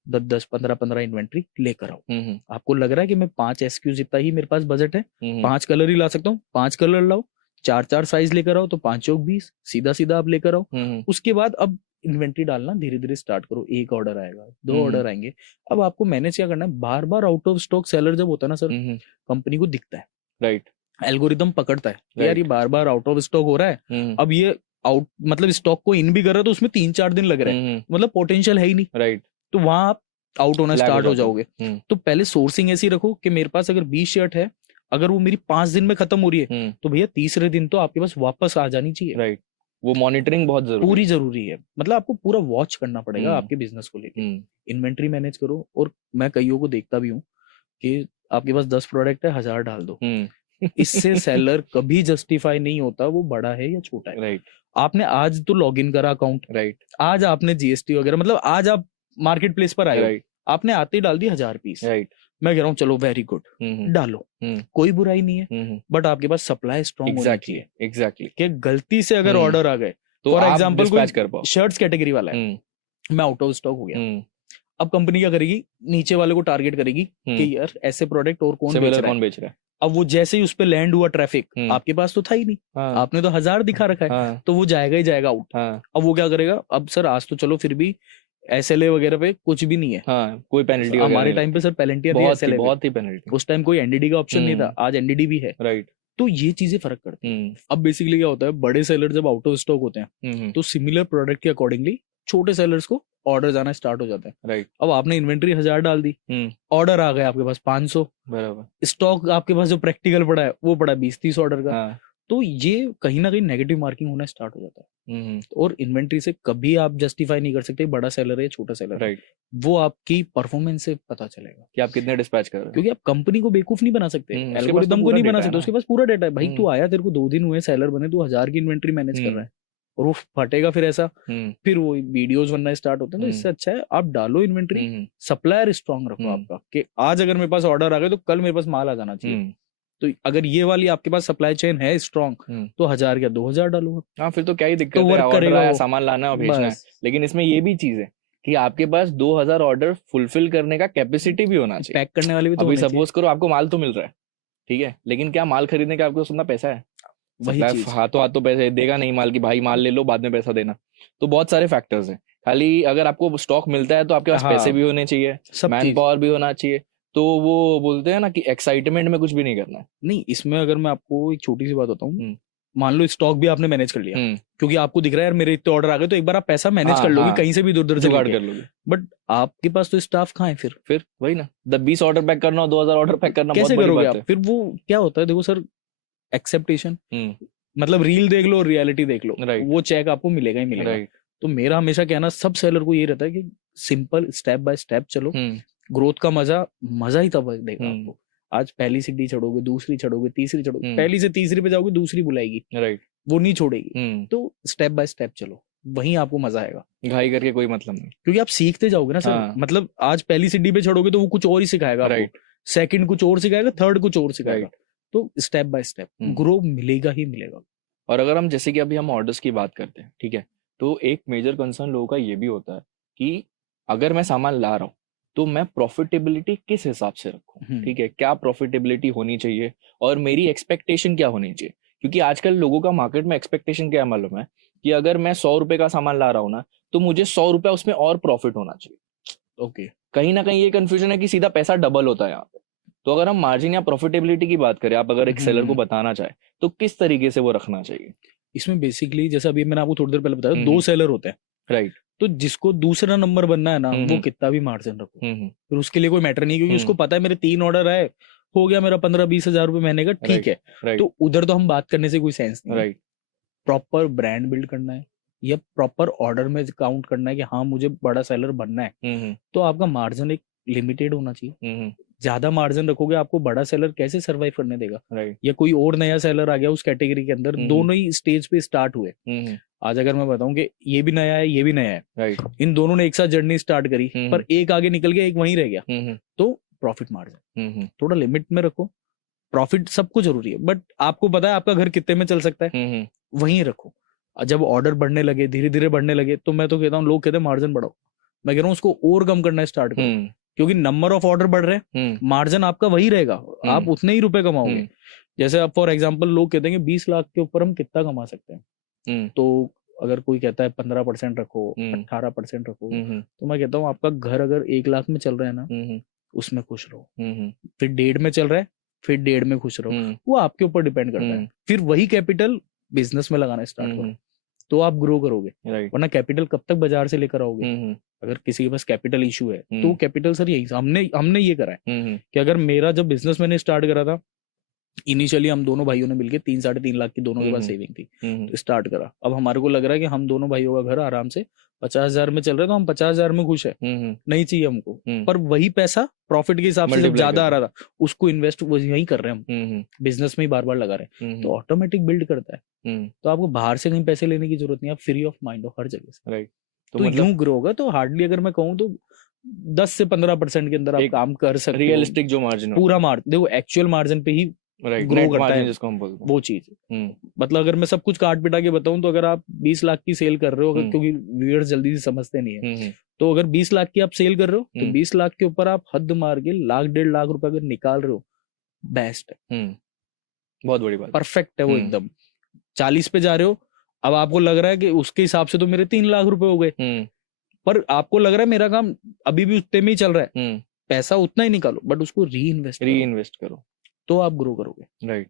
10 15 इन्वेंट्री लेकर आओ। आपको लग रहा है कि मैं 5 SKU जितना ही मेरे पास बजट है, 5 कलर ही ला सकता हूँ, 5 कलर लाओ, 4 साइज लेकर आओ, तो 5 चौक 20, सीधा सीधा आप लेकर आओ। उसके बाद अब इन्वेंट्री डालना धीरे धीरे स्टार्ट करो, 1 ऑर्डर आएगा, 2 ऑर्डर आएंगे। अब आपको मैनेज क्या करना है, बार बार आउट ऑफ स्टॉक सेलर जब होता है ना सर, कंपनी को दिखता है, राइट, एल्गोरिदम पकड़ता है यार ये बार बार आउट ऑफ स्टॉक हो रहा है, अब ये आउट मतलब स्टॉक को इन भी कर रहा है तो उसमें 3-4 दिन लग रहे हैं, मतलब पोटेंशियल है ही नहीं, राइट, तो वहां आप आउट होना स्टार्ट हो जाओगे। तो पहले सोर्सिंग ऐसी रखो कि मेरे पास अगर 20 शर्ट है, अगर वो मेरी 5 दिन में खत्म हो रही है, तो भैया तीसरे दिन तो आपके पास वापस आ जानी चाहिए, राइट। वो मॉनिटरिंग बहुत पूरी जरूरी है, मतलब आपको पूरा वॉच करना पड़ेगा आपके बिजनेस को लेकर, इन्वेंट्री मैनेज करो। और मैं कईयों को देखता भी हूँ कि आपके पास 10 प्रोडक्ट है, 1000 डाल दो, इससे सेलर कभी जस्टिफाई नहीं होता वो बड़ा है या छोटा है। राइट आपने आज तो लॉग इन करा अकाउंट, राइट आज आपने जीएसटी वगैरह, मतलब आज आप मार्केट प्लेस पर आए हो, राइट आपने आते ही डाल दी 1000 पीस, राइट मैं कह रहा हूँ चलो वेरी गुड, डालो, कोई बुराई नहीं है, बट आपके पास सप्लाई स्ट्रॉन्ग होनी चाहिए। एग्जैक्टली कि गलती से अगर ऑर्डर आ गए, तो फॉर आप एग्जांपल dispatch कर पाओ। शर्ट्स कैटेगरी वाला है, मैं आउट ऑफ स्टॉक हो गया, अब कंपनी क्या करेगी, नीचे वाले को टारगेट करेगी कि यार ऐसे प्रोडक्ट और कौन बेच रहा है। अब वो जैसे ही उस पे लैंड हुआ ट्रैफिक, आपके पास तो था ही नहीं, आपने तो 1000 दिखा रखा है, तो वो जाएगा ही जाएगा आउट। अब वो क्या करेगा, अब सर आज तो चलो फिर भी एसएलए वगैरह पे कुछ भी नहीं है, कोई पेनल्टी हमारे टाइम पे सर पेनल्टी बहुत ही पेनल्टी, उस टाइम कोई एनडीडी का ऑप्शन नहीं था, आज एनडीडी भी है। राइट तो ये चीजें फर्क करती हैं। अब बेसिकली क्या होता है, बड़े सेलर जब आउट ऑफ स्टॉक होते हैं तो सिमिलर प्रोडक्ट के अकॉर्डिंगली छोटे सेलर्स को ऑर्डर जाना स्टार्ट हो जाता है। राइट अब आपने इन्वेंट्री 1000 डाल दी, ऑर्डर आ गया आपके पास 500, बराबर, स्टॉक आपके पास जो प्रैक्टिकल पड़ा है वो पड़ा 20-30 ऑर्डर का, तो ये कहीं ना कहीं नेगेटिव मार्किंग होना स्टार्ट हो जाता है। और इन्वेंट्री से कभी आप जस्टिफाई नहीं कर सकते बड़ा सेलर है छोटा सेलर, राइट, वो आपकी परफॉर्मेंस से पता चलेगा कि आप कितने डिस्पैच कर रहे हो, क्योंकि आप कंपनी को बेवकूफ नहीं बना सकते, एल्गोरिदम को नहीं बना सकते, उसके पास पूरा डेटा है। भाई तू आया, तेरे को 2 दिन हुए सेलर बने, तू 1000 की इन्वेंट्री मैनेज कर रहा है और वो फटेगा फिर ऐसा, फिर वो वीडियोस बनना स्टार्ट होते हैं। तो इससे अच्छा है आप डालो इन्वेंट्री, सप्लायर स्ट्रांग रखो आपका, कि आज अगर मेरे पास ऑर्डर आ गए तो कल मेरे पास माल आ जाना चाहिए। तो अगर ये वाली आपके पास सप्लाई चेन है स्ट्रांग, तो 1000 या 2000 डालो। हाँ, फिर तो क्या ही दिक्कत है, वर्क करेगा, सामान लाना और भेजना है। लेकिन इसमें ये भी चीज है कि आपके पास 2000 ऑर्डर फुलफिल करने का कैपेसिटी भी होना चाहिए, पैक करने वाले भी तो अभी सपोज करो आपको माल तो मिल रहा है, ठीक है, लेकिन क्या माल खरीदने का आपको उतना पैसा है? वही चीज, हाथों पैसे देगा नहीं माल की, भाई माल ले लो बाद में पैसा देना। तो बहुत सारे फैक्टर्स हैं, खाली अगर आपको स्टॉक मिलता है तो आपके पास पैसे भी होने चाहिए, मैन पावर भी होना चाहिए। तो वो बोलते हैं ना कि एक्साइटमेंट में कुछ भी नहीं करना है। नहीं, इसमें अगर मैं आपको एक छोटी सी बात बताऊं, मान लो स्टॉक भी आपने मैनेज कर लिया, क्योंकि आपको दिख रहा है यार मेरे इतने ऑर्डर आ गए, तो एक बार आप पैसा मैनेज कर लोगे, कहीं से भी दूर जुगाड़ कर लोगे, बट आपके पास तो स्टाफ कहाँ है? फिर वही ना, 20 ऑर्डर पैक करना, 2000 ऑर्डर पैक करना, कैसे करोगे आप? फिर वो क्या होता है, देखो सर, एक्सेप्टेशन, मतलब रील देख लो, रियलिटी देख लो, वो चेक आपको मिलेगा ही मिलेगा। तो मेरा हमेशा कहना सब सेलर को ये रहता है कि सिंपल स्टेप बाय स्टेप चलो, ग्रोथ का मजा ही तब देगा आपको। आज पहली सीढ़ी चढ़ोगे, दूसरी चढ़ोगे, तीसरी चढ़ोगे, पहली से तीसरी पे जाओगे, दूसरी बुलाएगी, राइट, वो नहीं छोड़ेगी। तो स्टेप बाय स्टेप चलो, वहीं आपको मजा आएगा, घाई करके कोई मतलब नहीं, क्योंकि आप सीखते जाओगे ना सर। मतलब आज पहली सीढ़ी पे चढ़ोगे तो वो कुछ और ही सिखाएगा, राइट, सेकंड कुछ और सिखाएगा, थर्ड कुछ और सिखाएगा, तो स्टेप बाय स्टेप ग्रो मिलेगा ही मिलेगा। और अगर हम जैसे कि अभी हम ऑर्डर्स की बात करते हैं, ठीक है, तो एक मेजर कंसर्न लोगों का ये भी होता है कि अगर मैं सामान ला रहा हूँ तो मैं प्रॉफिटेबिलिटी किस हिसाब से रखूं, ठीक है, क्या प्रॉफिटेबिलिटी होनी चाहिए और मेरी एक्सपेक्टेशन क्या होनी चाहिए। क्योंकि आजकल लोगों का मार्केट में एक्सपेक्टेशन क्या मालूम है कि अगर मैं 100 रुपए का सामान ला रहा हूँ ना, तो मुझे 100 रुपए उसमें और प्रॉफिट होना चाहिए। ओके, कहीं ना कहीं ये कंफ्यूजन है कि सीधा पैसा डबल होता है यहाँ पे। तो अगर हम मार्जिन या प्रॉफिटेबिलिटी की बात करें, आप अगर एक सेलर को बताना चाहे तो किस तरीके से वो रखना चाहिए? इसमें बेसिकली जैसे अभी मैंने आपको थोड़ी देर पहले बताया, 2 सेलर होते हैं, राइट, तो जिसको दूसरा नंबर बनना है ना, वो कितना भी मार्जिन रखो, फिर उसके लिए कोई मैटर नहीं, क्योंकि उसको पता है मेरे 3 ऑर्डर आए, हो गया मेरा 15-20 हजार रुपए महीने का, ठीक है। तो उधर तो हम बात करने से कोई सेंस नहीं, राइट। प्रॉपर ब्रांड बिल्ड करना है या प्रॉपर ऑर्डर में काउंट करना है कि हाँ मुझे बड़ा सेलर बनना है, तो आपका मार्जिन एक लिमिटेड होना चाहिए। ज्यादा मार्जिन रखोगे आपको बड़ा सेलर कैसे सरवाइव करने देगा, राइट। या कोई और नया सेलर आ गया उस कैटेगरी के अंदर, दोनों ही स्टेज पे स्टार्ट हुए, आज अगर मैं बताऊं कि ये भी नया है ये भी नया है, राइट, इन दोनों ने एक साथ जर्नी स्टार्ट करी, पर एक आगे निकल गया, एक वहीं रह गया, तो प्रॉफिट मार्जिन थोड़ा लिमिट में रखो। प्रॉफिट सबको जरूरी है, बट आपको पता है आपका घर कितने में चल सकता है, वहीं रखो। जब ऑर्डर बढ़ने लगे, धीरे धीरे बढ़ने लगे, तो मैं तो कहता हूँ, लोग कहते हैं मार्जिन बढ़ाओ, मैं कह रहा हूँ उसको और कम करना स्टार्ट करो, क्योंकि नंबर ऑफ ऑर्डर बढ़ रहे हैं, मार्जिन आपका वही रहेगा, आप उतने ही रुपए कमाओगे। जैसे अब फॉर एग्जांपल लोग कहते हैं कि 20 लाख के ऊपर हम कितना कमा सकते हैं, तो अगर कोई कहता है 15% रखो, 18% रखो, तो मैं कहता हूँ आपका घर अगर 1 लाख में चल रहा है ना, उसमें खुश रहो, फिर 1.5 में चल रहा है, फिर 1.5 में खुश रहो, वो आपके ऊपर डिपेंड करता है। फिर वही कैपिटल बिजनेस में लगाना स्टार्ट करो, तो आप ग्रो करोगे, वरना कैपिटल कब तक बाजार से लेकर आओगे। अगर किसी के पास कैपिटल इशू है, तो कैपिटल सर यही हमने ये करा है कि अगर मेरा जब बिजनेस मैंने स्टार्ट करा था, इनिशियली हम दोनों भाइयों ने मिलके 3-3.5 लाख की दोनों के पास सेविंग थी, तो स्टार्ट करा। अब हमारे को लग रहा है कि हम दोनों भाइयों का घर आराम से 50,000 में चल रहा है, तो हम 50,000 में खुश है, नहीं चाहिए हमको। पर वही पैसा प्रॉफिट के हिसाब से जब ज्यादा आ रहा था, उसको इन्वेस्ट वही कर रहे हैं हम, बिजनेस में ही बार बार लगा रहे हैं, तो ऑटोमेटिक बिल्ड करता है। तो आपको बाहर से कहीं पैसे लेने की जरूरत नहीं, आप फ्री ऑफ माइंड हो हर जगह से। राइट। तो यूं ग्रो होगा। तो हार्डली अगर मैं कहूँ तो 10 से 15% के अंदर आप काम कर सकते हो। रियलिस्टिक जो मार्जिन, पूरा मार्जिन देखो, एक्चुअल मार्जिन पे ही ग्रो करता है जिसको हम बोलते हैं, वो चीज। मतलब अगर मैं सब कुछ काट पिटा के बताऊं, तो अगर आप 20 लाख की सेल कर रहे हो, क्योंकि व्यूअर्स जल्दी से समझते नहीं है, तो अगर 20 लाख की आप सेल कर रहे हो, तो 20 लाख के ऊपर आप हद मार के 1-1.5 लाख रुपए अगर निकाल रहे हो, बेस्ट है, बहुत बड़ी बात, परफेक्ट है वो एकदम। 40 पे जा रहे हो, अब आपको लग रहा है कि उसके हिसाब से तो मेरे 3 लाख रुपए हो गए, पर आपको लग रहा है मेरा काम अभी भी उतने में ही चल रहा है, पैसा उतना ही निकालो, बट उसको री इन्वेस्ट करो, तो आप ग्रो करोगे। राइट।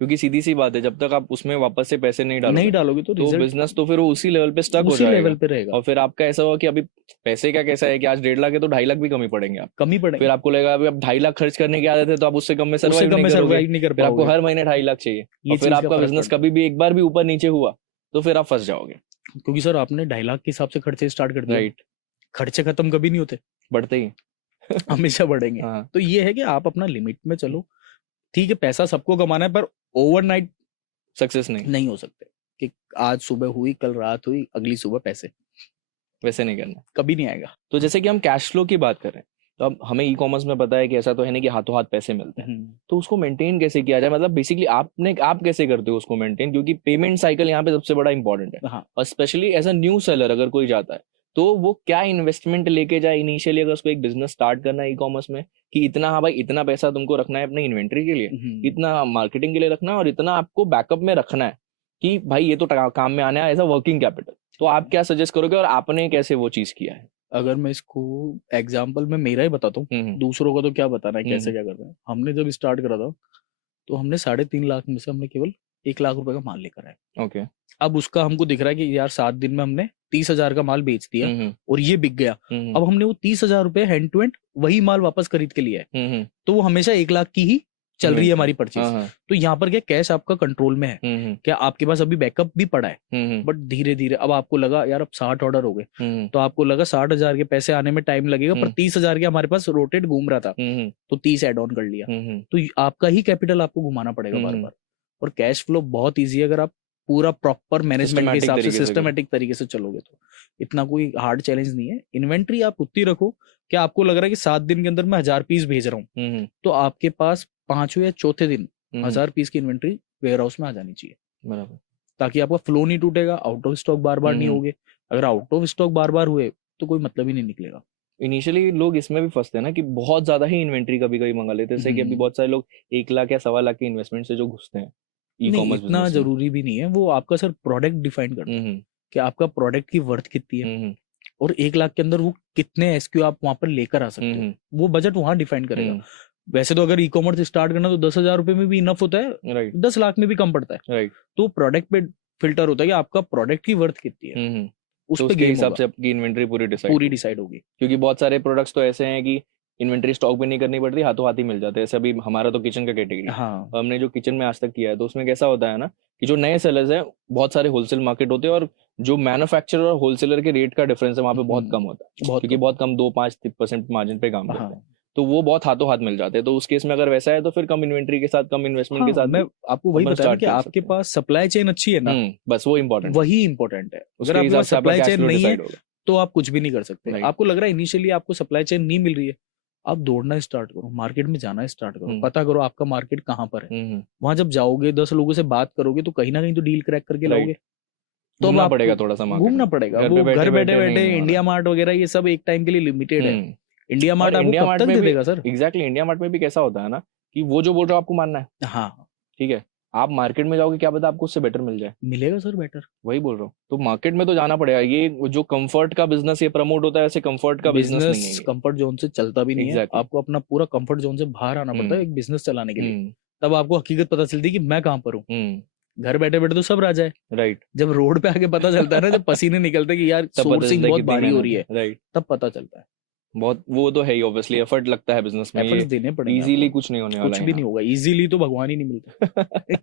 क्योंकि सीधी सी बात है, जब तक आप उसमें वापस से पैसे नहीं डालोगे तो बिजनेस तो फिर वो उसी लेवल पे स्टक हो जाएगा, लेवल पे रहेगा। और फिर आपका ऐसा होगा कि अभी पैसे का कैसा है कि आज 1.5 लाख है तो 2.5 लाख भी कमी पड़ेंगे, आप कमी पड़ेंगे, फिर आपको लगेगा अभी अब 2.5 लाख खर्च करने की आदत है, तो आप उससे कम में सर्वाइव नहीं कर पाओगे, आपको हर महीने 2.5 लाख चाहिए, और फिर आपका बिजनेस कभी भी एक बार भी ऊपर नीचे हुआ तो फिर आप फंस जाओगे, क्योंकि सर आपने 2.5 लाख के हिसाब से खर्चे स्टार्ट कर दिए। राइट। खर्चे खत्म कभी नहीं होते, बढ़ते ही हमेशा बढ़ेंगे। तो ये है कि आप अपना लिमिट में चलो। ठीक है, पैसा सबको कमाना है, पर ओवरनाइट सक्सेस नहीं हो सकते कि आज सुबह हुई, कल रात हुई, अगली सुबह पैसे, वैसे नहीं करना, कभी नहीं आएगा। तो जैसे कि हम कैश फ्लो की बात कर रहे हैं, तो अब हमें ई कॉमर्स में पता है कि ऐसा तो है नहीं कि हाथों हाथ पैसे मिलते हैं, तो उसको मेंटेन कैसे किया जाए, मतलब बेसिकली आप कैसे करते हो उसको मेंटेन, क्योंकि पेमेंट साइकिल यहाँ पे सबसे बड़ा इंपॉर्टेंट है। हाँ। और especially as a new seller अगर कोई जाता है, तो वो क्या इन्वेस्टमेंट लेके जाए इनिशियली, अगर उसको एक बिजनेस स्टार्ट करना है ई कॉमर्स में, कि इतना, हाँ भाई इतना पैसा तुमको रखना है अपने इन्वेंट्री के लिए, इतना मार्केटिंग के लिए रखना है, और इतना आपको बैकअप में रखना है कि भाई ये तो काम में आना है एज अ वर्किंग कैपिटल। तो आप क्या सजेस्ट करोगे और आपने कैसे वो चीज किया है? अगर मैं इसको एग्जाम्पल में मेरा ही बताता हूँ, दूसरों को तो क्या बताना है कैसे क्या करना है। हमने जब स्टार्ट करा था, तो हमने 3.5 लाख में से हमने केवल 1 लाख रुपए का माल लेकर आए। ओके। अब उसका हमको दिख रहा है कि यार 7 दिन में हमने 30,000 का माल बेच दिया और ये बिक गया। अब हमने वो 30,000 रुपए हैंड टू हैंड वही माल वापस खरीद के लिया है, तो वो हमेशा 1 लाख की ही चल रही है हमारी परचेज। तो यहाँ पर क्या कैश आपका कंट्रोल में है, क्या आपके पास अभी बैकअप भी पड़ा है, बट धीरे धीरे अब आपको लगा यार अब 60 ऑर्डर हो गए, तो आपको लगा 60,000 के पैसे आने में टाइम लगेगा, पर 30,000 के हमारे पास रोटेट घूम रहा था, तो 30 एड ऑन कर लिया। तो आपका ही कैपिटल आपको घुमाना पड़ेगा बार बार। और कैश फ्लो बहुत ईजी है अगर आप पूरा प्रॉपर मैनेजमेंट के हिसाब से सिस्टमेटिक तरीके से चलोगे, तो इतना कोई हार्ड चैलेंज नहीं है। इन्वेंट्री आप उतनी रखो कि आपको लग रहा है कि 7 दिन के अंदर मैं 1000 पीस भेज रहा हूँ, तो आपके पास 5वें या चौथे दिन 1000 पीस की इन्वेंट्री वेयर हाउस में आ जानी चाहिए, बराबर, ताकि आपका फ्लो नहीं टूटेगा, आउट ऑफ स्टॉक बार बार नहीं होगे। अगर आउट ऑफ स्टॉक बार बार हुए तो कोई मतलब ही नहीं निकलेगा। इनिशियली लोग इसमें भी फंसते हैं ना कि बहुत ज्यादा ही इन्वेंट्री कभी कभी मंगा लेते हैं, जैसे कि अभी बहुत सारे लोग 1 लाख या 1.25 लाख की इन्वेस्टमेंट से जो घुसते हैं ई कॉमर्स बिजनेस में। इतना जरूरी भी नहीं है, वो आपका सर प्रोडक्ट डिफाइन करता है कि आपका प्रोडक्ट की वर्थ कितनी है, और 1 लाख के अंदर वो कितने एसक्यू आप वहां पर लेकर आ सकते हो, वो बजट वहां डिफाइन करेगा। वैसे तो अगर ई कॉमर्स स्टार्ट करना तो 10,000 रुपए में भी इनफ होता है, 10 लाख में भी कम पड़ता है। तो प्रोडक्ट पे फिल्टर होता है कि आपका प्रोडक्ट की वर्थ कितनी है, उस पे हिसाब से आपकी इन्वेंट्री पूरी डिसाइड होगी। क्योंकि बहुत सारे प्रोडक्ट्स तो ऐसे हैं कि इन्वेंट्री स्टॉक भी नहीं करनी पड़ती, हाथों हाथ ही मिल जाते हैं। जैसे अभी हमारा तो किचन का कैटेगरी, हाँ, हमने जो किचन में आज तक किया है, तो उसमें कैसा होता है ना कि जो नए सेलर्स हैं, बहुत सारे होलसेल मार्केट होते हैं, और जो मैन्युफैक्चरर और होलसेलर के रेट का डिफरेंस है वहाँ पे बहुत कम होता है, क्योंकि बहुत कम 2-5% मार्जिन पे काम करते हैं, तो वो बहुत हाथों हाथ मिल जाते हैं। तो उस केस में अगर वैसा है तो फिर कम इन्वेंट्री के साथ, कम इन्वेस्टमेंट के साथ, मैं आपको वही बता रहा हूं कि आपके पास सप्लाई चेन अच्छी है ना, बस वो इम्पोर्टेंट, वही इंपॉर्टेंट है। अगर आपके पास सप्लाई चेन नहीं है तो आप कुछ भी नहीं कर सकते। आपको लग रहा है इनिशियली आपको सप्लाई चेन नहीं मिल रही है, आप दौड़ना स्टार्ट करो, मार्केट में जाना स्टार्ट करो, पता करो आपका मार्केट कहाँ पर है। वहां जब जाओगे, 10 लोगों से बात करोगे, तो कहीं ना कहीं तो डील क्रैक करके लाओगे। तो घूमना पड़ेगा, थोड़ा सा घूमना पड़ेगा। वो घर बैठे बैठे इंडिया मार्ट वगैरह ये सब एक टाइम के लिए लिमिटेड है। इंडिया मार्ट आपको कब तक दे देगा सर? एग्जैक्टली, इंडिया मार्ट में भी कैसा होता है ना कि वो जो बोल रहा है आपको मानना है, हाँ ठीक है, आप मार्केट में जाओगे, क्या पता आपको उससे बेटर मिल जाए। मिलेगा सर बेटर, वही बोल रहा हूँ। तो मार्केट में तो जाना पड़ेगा। ये जो कंफर्ट का बिजनेस ये प्रमोट होता है, ऐसे कंफर्ट का बिजनेस नहीं है, कंफर्ट जोन से चलता भी नहीं है। आपको अपना पूरा कंफर्ट जोन से बाहर आना पड़ता है एक बिजनेस चलाने के लिए, तब आपको हकीकत पता चलती है कि मैं कहाँ पर हूँ। घर बैठे बैठे तो सब राजा है, राइट। जब रोड पे आके पता चलता है ना, जब पसीने निकलते कि यार सोर्सिंग बहुत भारी हो रही है, राइट, तब पता चलता है। बहुत वो तो है ही, ऑब्वियसली एफर्ट लगता है बिजनेस में, एफर्ट्स ये देने पड़ेंगे इजीली आपको, कुछ नहीं होने वाला कुछ भी नहीं होगा इजीली, तो भगवान ही नहीं मिलता।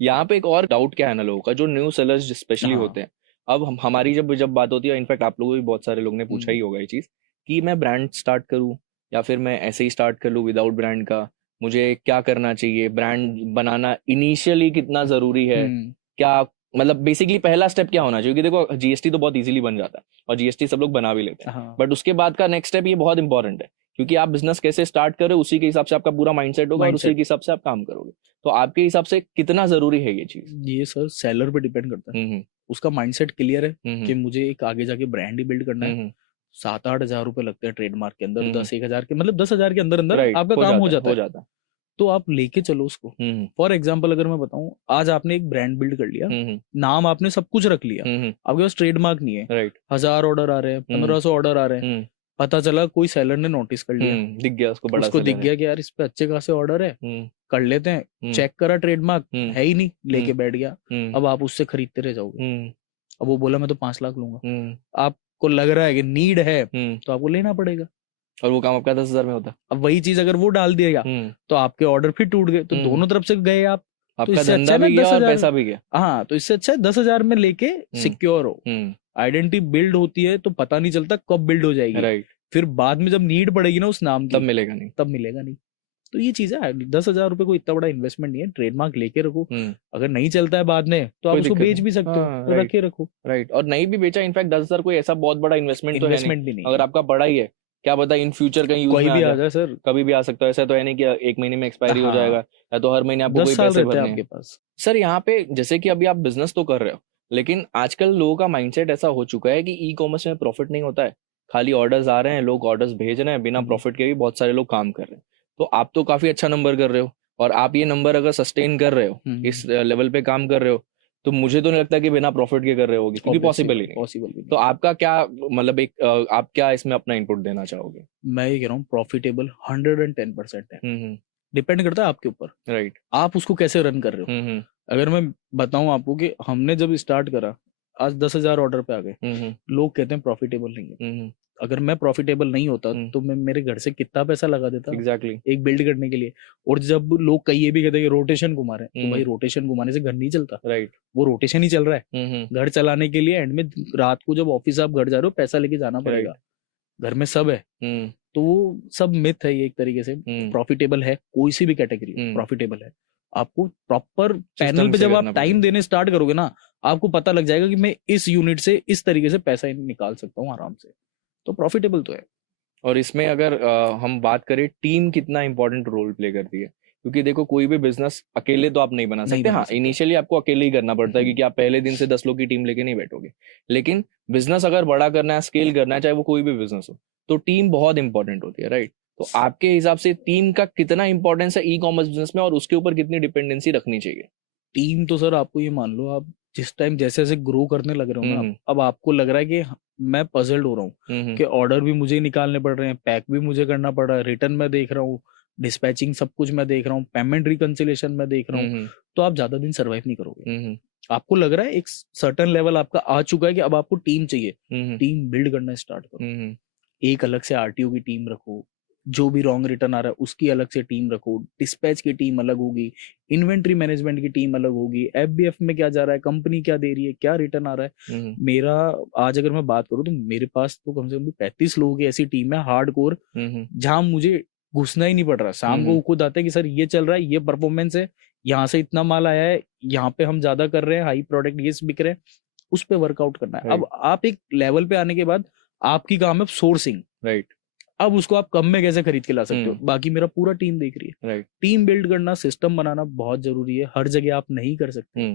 यहाँ पे एक और डाउट क्या है ना लोगों का, जो न्यू सेलर्स स्पेशली हाँ होते हैं, अब हमारी जब जब बात होती है, इनफैक्ट आप लोगों को भी बहुत सारे लोग ने पूछा ही होगा ये चीज, कि मैं ब्रांड स्टार्ट करूँ या फिर मैं ऐसे ही स्टार्ट कर लूँ विदाउट ब्रांड का, मुझे क्या करना चाहिए, ब्रांड बनाना इनिशियली कितना जरूरी है, हम्म, क्या मतलब बेसिकली पहला स्टेप क्या होना चाहिए, क्योंकि देखो जीएसटी तो बहुत इजीली बन जाता है और जीएसटी सब लोग बना भी लेते हैं, हाँ बट उसके बाद का नेक्स्ट स्टेप ये बहुत इंपॉर्टेंट है, क्योंकि आप बिजनेस कैसे स्टार्ट करो उसी के हिसाब से आपका पूरा माइंडसेट होगा और उसी माइंडसेट, के हिसाब से आप काम करोगे। तो आपके हिसाब से कितना जरूरी है ये चीज? ये सर सेलर पे डिपेंड करता है, हम्म उसका माइंडसेट क्लियर है हम्म कि मुझे एक आगे जाके ब्रांड ही बिल्ड करना है। हम्म 7-8 हजार रुपए लगते हैं ट्रेडमार्क के अंदर, हम्म 10-1 हजार के, मतलब 10 हजार के अंदर अंदर राइट, आपका हो काम हो जाता है, जाता हो है। जाता है। तो आप लेके चलो उसको। हम्म फॉर एग्जाम्पल अगर मैं बताऊं, आज आपने एक ब्रांड बिल्ड कर लिया, हम्म नाम आपने सब कुछ रख लिया, आपके पास ट्रेडमार्क नहीं है, राइट 1000 ऑर्डर आ रहे हैं, 1500 ऑर्डर आ रहे हैं, हम्म पता चला कोई सेलर ने नोटिस कर लिया, दिख गया उसको, बड़ा उसको दिख सेलर है। गया कि यार इस पे अच्छे खासे ऑर्डर है, कर लेते हैं, चेक करा ट्रेडमार्क हम्म है ही नहीं, लेके हम्म बैठ गया। हम्म अब आप उससे खरीदते रह जाओगे। हम्म अब वो बोला मैं तो 5 लाख लूंगा, हम्म आपको लग रहा है कि नीड है, हम्म तो आपको लेना पड़ेगा। और वो काम आपका 10,000 में होता। अब वही चीज अगर वो डाल दिएगा, तो आपके ऑर्डर फिर टूट गए, तो हम्म दोनों तरफ से गए आप। तो आपका इससे अच्छा धंधा है ना भी गया दस और हजार पैसा भी गया। हाँ, तो इससे अच्छा है 10 हजार में लेके सिक्योर हो। आइडेंटिटी बिल्ड होती है तो पता नहीं चलता कब बिल्ड हो जाएगी, राइट, फिर बाद में जब नीड पड़ेगी ना उस नाम तब की, मिलेगा नहीं। तब मिलेगा नहीं। तो ये चीज है, 10 हजार रुपए को इतना बड़ा इन्वेस्टमेंट नहीं है, ट्रेडमार्क लेके रखो, अगर नहीं चलता है बाद में तो आप कोई उसको दिक्कत बेच नहीं। भी सकते हो, हाँ तो राइट रखे रखो। राइट, और नहीं भी बेचा, इनफैक्ट 10,000 कोई ऐसा बहुत बड़ा इन्वेस्टमेंट तो है नहीं, इन्वेस्टमेंट भी नहीं अगर है, आपका बड़ा ही है, क्या पता इन फ्यूचर कहीं यूज कोई में आ भी आ जाए, जाए सर। कभी भी आ सकता है, ऐसा तो है नहीं कि 1 महीने में एक्सपायरी हो हाँ, जाएगा, या तो हर महीने आपको 10 कोई साल पैसे रहते हैं भरने आपके हैं। पास। सर यहाँ पे जैसे कि अभी आप बिजनेस तो कर रहे हो, लेकिन आजकल लोगों का माइंडसेट ऐसा हो चुका है कि ई कॉमर्स में प्रॉफिट नहीं होता है, खाली ऑर्डर्स आ रहे हैं, लोग ऑर्डर्स भेज रहे हैं, बिना प्रॉफिट के भी बहुत सारे लोग काम कर रहे हैं। तो आप तो काफी अच्छा नंबर कर रहे हो, और आप ये नंबर अगर सस्टेन कर रहे हो, इस लेवल पे काम कर रहे हो, तो मुझे तो नहीं लगता कि बिना प्रॉफिट के कर रहे होगे, क्योंकि पॉसिबल ही नहीं। पॉसिबल भी तो नहीं। आपका क्या मतलब एक आप क्या इसमें अपना इनपुट देना चाहोगे? मैं ये कह रहा हूँ प्रॉफिटेबल 110% है, हम्म, डिपेंड करता है आपके ऊपर, राइट, आप उसको कैसे रन कर रहे हो। हम्म अगर मैं बताऊं आपको कि हमने जब स्टार्ट करा, आज 10 हजार ऑर्डर पे आ गए, हम्म लोग कहते हैं प्रॉफिटेबल नहीं है। हम्म अगर मैं प्रॉफिटेबल नहीं होता हम्म तो मैं मेरे घर से कितना पैसा लगा देता एग्जैक्टली, एक बिल्ड करने के लिए। और जब लोग कई ये भी कहते हैं कि रोटेशन घुमा रहे हैं, तो भाई रोटेशन घुमाने से घर नहीं चलता, राइट, वो रोटेशन ही चल रहा है। घर चलाने के लिए एंड में रात को जब ऑफिस आप घर जा रहे हो, पैसा लेके जाना पड़ेगा, घर में सब है। तो वो सब मिथ है ये एक तरीके से। प्रॉफिटेबल है कोई सी भी कैटेगरी, प्रॉफिटेबल है। आपको प्रॉपर पैनल पे जब आप टाइम देने स्टार्ट करोगे ना, आपको पता लग जाएगा कि मैं इस यूनिट से इस तरीके से पैसा निकाल सकता हूँ आराम से, तो प्रॉफिटेबल तो है। और इसमें अगर हम बात करें, टीम कितना इंपॉर्टेंट रोल प्ले करती है, क्योंकि देखो कोई भी बिजनेस अकेले तो आप नहीं बना सकते। हाँ, इनिशियली आपको अकेले ही करना पड़ता है, क्योंकि आप पहले दिन से 10 लोग की टीम लेके नहीं बैठोगे, लेकिन बिजनेस अगर बड़ा करना है, स्केल करना है, चाहे वो कोई भी बिजनेस हो, तो टीम बहुत इंपॉर्टेंट होती है, राइट? तो आपके हिसाब से टीम का कितना इंपॉर्टेंस है ई कॉमर्स बिजनेस में, और उसके ऊपर कितनी डिपेंडेंसी रखनी चाहिए? टीम तो सर आपको ये मान लो, आप जिस टाइम जैसे जैसे ग्रो करने लग रहे हो ना, अब आपको लग रहा है कि मैं पजल्ड हो रहा हूँ कि ऑर्डर भी मुझे निकालने पड़ रहे हैं, पैक भी मुझे करना पड़ रहा है, रिटर्न मैं देख रहा हूँ, डिस्पैचिंग सब कुछ मैं देख रहा हूँ, पेमेंट रिकंसिलेशन मैं देख रहा हूँ, तो आप ज्यादा दिन सर्वाइव नहीं करोगे। आपको लग रहा है एक सर्टन लेवल आपका आ चुका है कि अब आपको टीम चाहिए, टीम बिल्ड करना स्टार्ट करो। एक अलग से आरटीओ की टीम रखो, जो भी रॉन्ग रिटर्न आ रहा है उसकी अलग से टीम रखो, डिस्पैच की टीम अलग होगी, इन्वेंट्री मैनेजमेंट की टीम अलग होगी, एफबीएफ में क्या जा रहा है, कंपनी क्या दे रही है, क्या रिटर्न आ रहा है। मेरा आज अगर मैं बात करूं तो मेरे पास तो कम से कम 35 लोगों की ऐसी टीम है हार्ड कोर, जहां मुझे घुसना ही नहीं पड़ रहा। शाम को खुद आते हैं कि सर ये चल रहा है, ये परफॉर्मेंस है, यहाँ से इतना माल आया है, यहाँ पे हम ज्यादा कर रहे हैं, हाई प्रोडक्ट ये बिक रहे हैं, उस पर वर्कआउट करना है। अब आप एक लेवल पे आने के बाद आपकी काम है सोर्सिंग, राइट? अब उसको आप कम में कैसे खरीद के ला सकते हो, बाकी मेरा पूरा टीम देख रही है। टीम बिल्ड करना, सिस्टम बनाना बहुत जरूरी है, हर जगह आप नहीं कर सकते।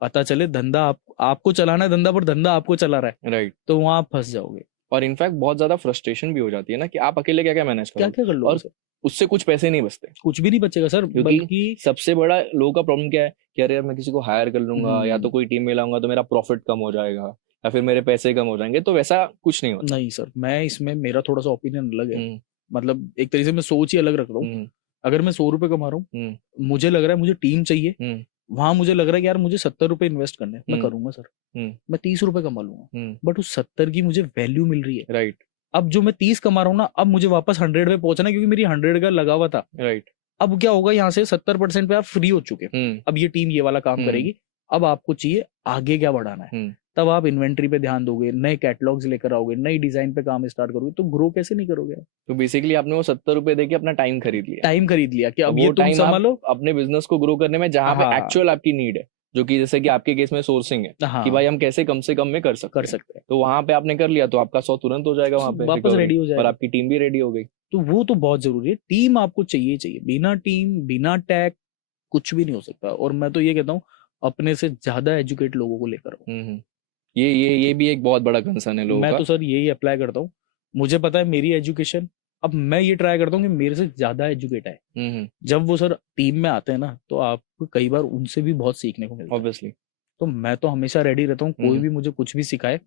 पता चले धंधा आपको चलाना है, धंधा पर धंधा आपको चला रहा है, राइट, तो वहां आप फंस जाओगे। और इनफैक्ट बहुत ज्यादा फ्रस्ट्रेशन भी हो जाती है ना, कि आप अकेले क्या क्या मैनेज करोगे, क्या क्या कर लो, और उससे कुछ पैसे नहीं बचते, कुछ भी नहीं बचेगा सर। क्योंकि सबसे बड़ा लोगों का प्रॉब्लम क्या है कि अरे यार मैं किसी को हायर कर लूंगा या तो कोई टीम में लाऊंगा तो मेरा प्रॉफिट कम हो जाएगा, या फिर मेरे पैसे कम हो जाएंगे, तो वैसा कुछ नहीं होता। नहीं सर, मैं इसमें मेरा थोड़ा सा ओपिनियन अलग है, मतलब एक तरीके से मैं सोच ही अलग रख रहा हूँ। अगर मैं 100 रुपए कमा रहा हूँ, मुझे लग रहा है मुझे टीम चाहिए, वहां मुझे लग रहा है कि यार मुझे 70 रुपए इन्वेस्ट करने, मैं करूंगा सर, मैं 30 रुपए कमा लूंगा, बट उस 70 की मुझे वैल्यू मिल रही है, राइट, अब जो मैं 30 कमा रहा हूँ ना, अब मुझे वापस 100 पे पहुंचना है, क्योंकि मेरी 100 का लगा हुआ था। राइट। अब क्या होगा, यहाँ से 70% पे आप फ्री हो चुके हैं। अब ये टीम ये वाला काम करेगी, अब आपको चाहिए आगे क्या बढ़ाना है। तब आप इन्वेंट्री पे ध्यान दोगे, नए कैटलॉग्स लेकर आओगे, नई डिजाइन पे काम स्टार्ट करोगे, तो ग्रो कैसे नहीं करोगे। तो बेसिकली आपने वो 70 रुपए देके अपना टाइम खरीद लिया कि अब ये तुम संभालो अपने बिजनेस को ग्रो करने में, जहां पे एक्चुअल आपकी नीड है, जो कि जैसे कि आपके केस में सोर्सिंग है, कि भाई हम कैसे कम से कम में कर सकते हैं। तो वहां पे आपने कर लिया तो आपका 100 तुरंत हो जाएगा, वहां पे वापस रेडी हो जाएगा, और आपकी टीम भी रेडी हो गई। तो वो तो बहुत जरूरी है। टीम आपको चाहिए। बिना टीम, बिना टैग कुछ भी नहीं हो सकता। और मैं तो ये कहता हूँ, अपने से ज्यादा एजुकेट लोगों को लेकर आओ। ये भी एक बहुत बड़ा कंसर्न है लोगों का। मैं तो सर यही अप्लाई करता हूँ। मुझे पता है मेरी एजुकेशन, अब मैं ये ट्राई करता हूँ कि मेरे से ज्यादा एजुकेट है। जब वो सर टीम में आते हैं ना, तो आपको कई बार उनसे भी बहुत सीखने को मिलता है, ऑब्वियसली। तो मैं तो हमेशा रेडी रहता हूँ, कोई भी मुझे कुछ भी सिखाए,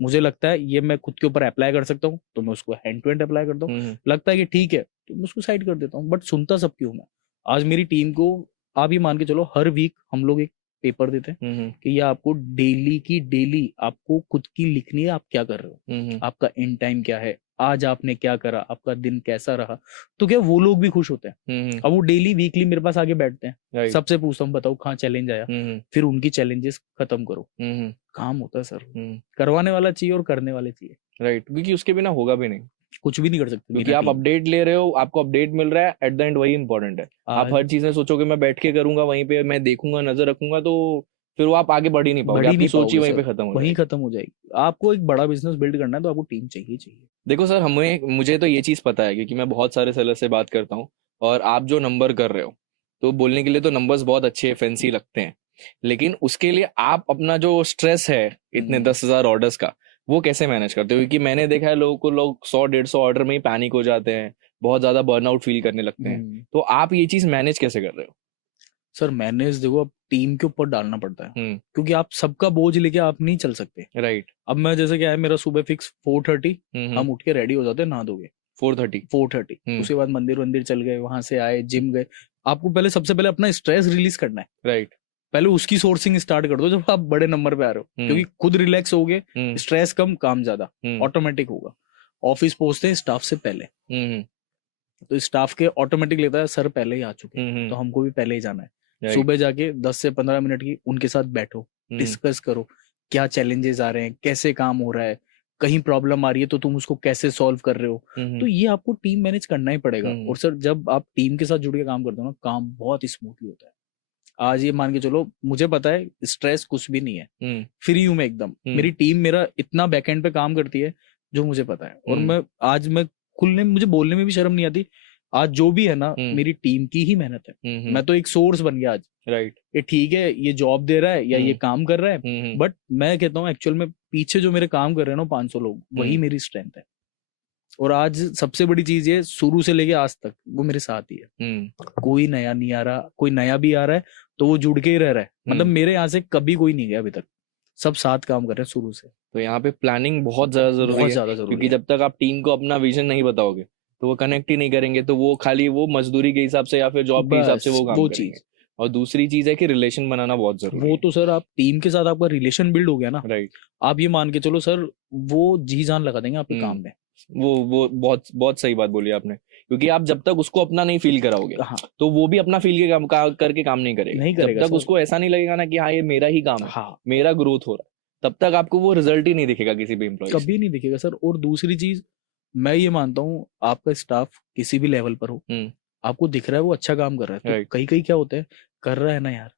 मुझे लगता है ये मैं खुद के ऊपर अप्लाई कर सकता हूँ, तो मैं उसको हैंड टू हैंड अप्लाई करता हूँ। लगता है कि ठीक है, तो मैं उसको साइड कर देता हूँ। बट सुनता सब क्यों मैं। आज मेरी टीम को आप ये मान के चलो, हर वीक हम लोग एक पेपर देते हैं कि ये आपको डेली की डेली आपको खुद की लिखनी है, आप क्या कर रहे हो, आपका इन टाइम क्या है, आज आपने क्या करा, आपका दिन कैसा रहा। तो क्या वो लोग भी खुश होते हैं। अब वो डेली वीकली मेरे पास आके बैठते हैं, सबसे पूछता हूँ बताओ कहाँ चैलेंज आया, फिर उनकी चैलेंजेस खत्म करो। काम होता है सर, करवाने वाला चाहिए और करने वाले चाहिए। राइट, क्योंकि उसके बिना होगा भी नहीं, कुछ भी नहीं कर सकते। क्योंकि आप अपडेट ले रहे हो, आपको अपडेट मिल रहा है, एट द एंड वही इंपॉर्टेंट है। आप हर चीज में सोचोगे मैं बैठ के करूंगा, वहीं पे मैं देखूंगा, नजर रखूंगा, तो फिर वो आप आगे बढ़ ही नहीं पाओगे, आपकी सोच ही वहीं पे खत्म हो जाएगी। आपको एक बड़ा बिजनेस बिल्ड करना है तो आपको टीम चाहिए। देखो सर, मुझे तो ये चीज पता है, क्योंकि मैं बहुत सारे सेलर से बात करता हूँ, और आप जो नंबर कर रहे हो, तो बोलने के लिए तो नंबर्स बहुत अच्छे फैंसी लगते हैं, लेकिन उसके लिए आप अपना जो स्ट्रेस है इतने 10,000 ऑर्डर्स का, वो कैसे मैनेज करते हो? क्योंकि मैंने देखा है लोगों को, लोग 100-150 ऑर्डर में ही पैनिक हो जाते हैं, बहुत ज्यादा बर्नआउट फील करने लगते हैं। तो आप ये चीज मैनेज कैसे कर रहे हो? सर मैनेज देखो, अब टीम के ऊपर डालना पड़ता है, क्योंकि आप सबका बोझ लेके आप नहीं चल सकते। राइट। अब मैं जैसे क्या है, मेरा सुबह फिक्स 4:30 हम उठ के रेडी हो जाते हैं, नहा धोगे 4:30 उसके बाद मंदिर चल गए, वहां से आए, जिम गए। आपको पहले सबसे पहले अपना स्ट्रेस रिलीज करना है। राइट। पहले उसकी सोर्सिंग स्टार्ट कर दो जब आप बड़े नंबर पे आ रहे हो, क्योंकि खुद रिलैक्स होगे, स्ट्रेस कम, काम ज्यादा, ऑटोमेटिक होगा। ऑफिस पहुंचते हैं स्टाफ से पहले, तो स्टाफ के ऑटोमेटिक लेता है सर पहले ही आ चुके हैं, तो हमको भी पहले ही जाना है। सुबह जाके 10 से 15 मिनट की उनके साथ बैठो, डिस्कस करो क्या चैलेंजेस आ रहे हैं, कैसे काम हो रहा है, कहीं प्रॉब्लम आ रही है तो तुम उसको कैसे सॉल्व कर रहे हो। तो ये आपको टीम मैनेज करना ही पड़ेगा। और सर जब आप टीम के साथ जुड़ के काम करते हो ना, काम बहुत स्मूथली होता है। आज ये मान के चलो, मुझे पता है स्ट्रेस कुछ भी नहीं है, फ्री हूं मैं एकदम। मेरी टीम मेरा इतना बैकएंड पे काम करती है जो मुझे पता है, और मैं खुलने, मुझे बोलने में भी शर्म नहीं आती। आज जो भी है ना, मेरी टीम की ही मेहनत है। मैं तो एक सोर्स बन गया आज। राइट। ये ठीक है, ये जॉब दे रहा है या ये काम कर रहा है, बट मैं कहता हूँ एक्चुअल में पीछे जो मेरे काम कर रहे हैं ना 500 लोग, वही मेरी स्ट्रेंथ है। और आज सबसे बड़ी चीज ये, शुरू से लेके आज तक वो मेरे साथ ही है। कोई नया नहीं आ रहा, कोई नया भी आ रहा है तो वो जुड़ के ही रह रहा है। मतलब मेरे यहाँ से कभी कोई नहीं गया अभी तक, सब साथ काम कर रहे हैं शुरू से। तो यहाँ पे प्लानिंग बहुत ज्यादा जरूरी है, क्योंकि जब तक आप टीम को अपना विजन नहीं बताओगे तो वो कनेक्ट ही नहीं करेंगे, तो वो खाली वो मजदूरी के हिसाब से या फिर जॉब के हिसाब से वो काम करेंगे। और दूसरी चीज है कि रिलेशन बनाना बहुत जरूरी है। वो तो सर आप टीम के साथ आपका रिलेशन बिल्ड हो गया ना, राइट, आप ये मान के चलो सर, वो जी जान लगा देंगे आपके काम में। वो बहुत बहुत सही बात बोली आपने, क्योंकि आप जब तक उसको अपना नहीं फील कराओगे, तो वो भी अपना फील के काम करके काम नहीं करेगा। जब तक उसको ऐसा नहीं लगेगा ना कि हाँ ये मेरा ही काम है, मेरा ग्रोथ हो रहा है, तब तक आपको वो रिजल्ट ही नहीं दिखेगा किसी भी एम्प्लॉय, कभी नहीं दिखेगा सर। और दूसरी चीज मैं ये मानता हूँ, आपका स्टाफ किसी भी लेवल पर हो, आपको दिख रहा है वो अच्छा काम कर रहा है, तो कई कई क्या होता है, कर रहा है ना यार,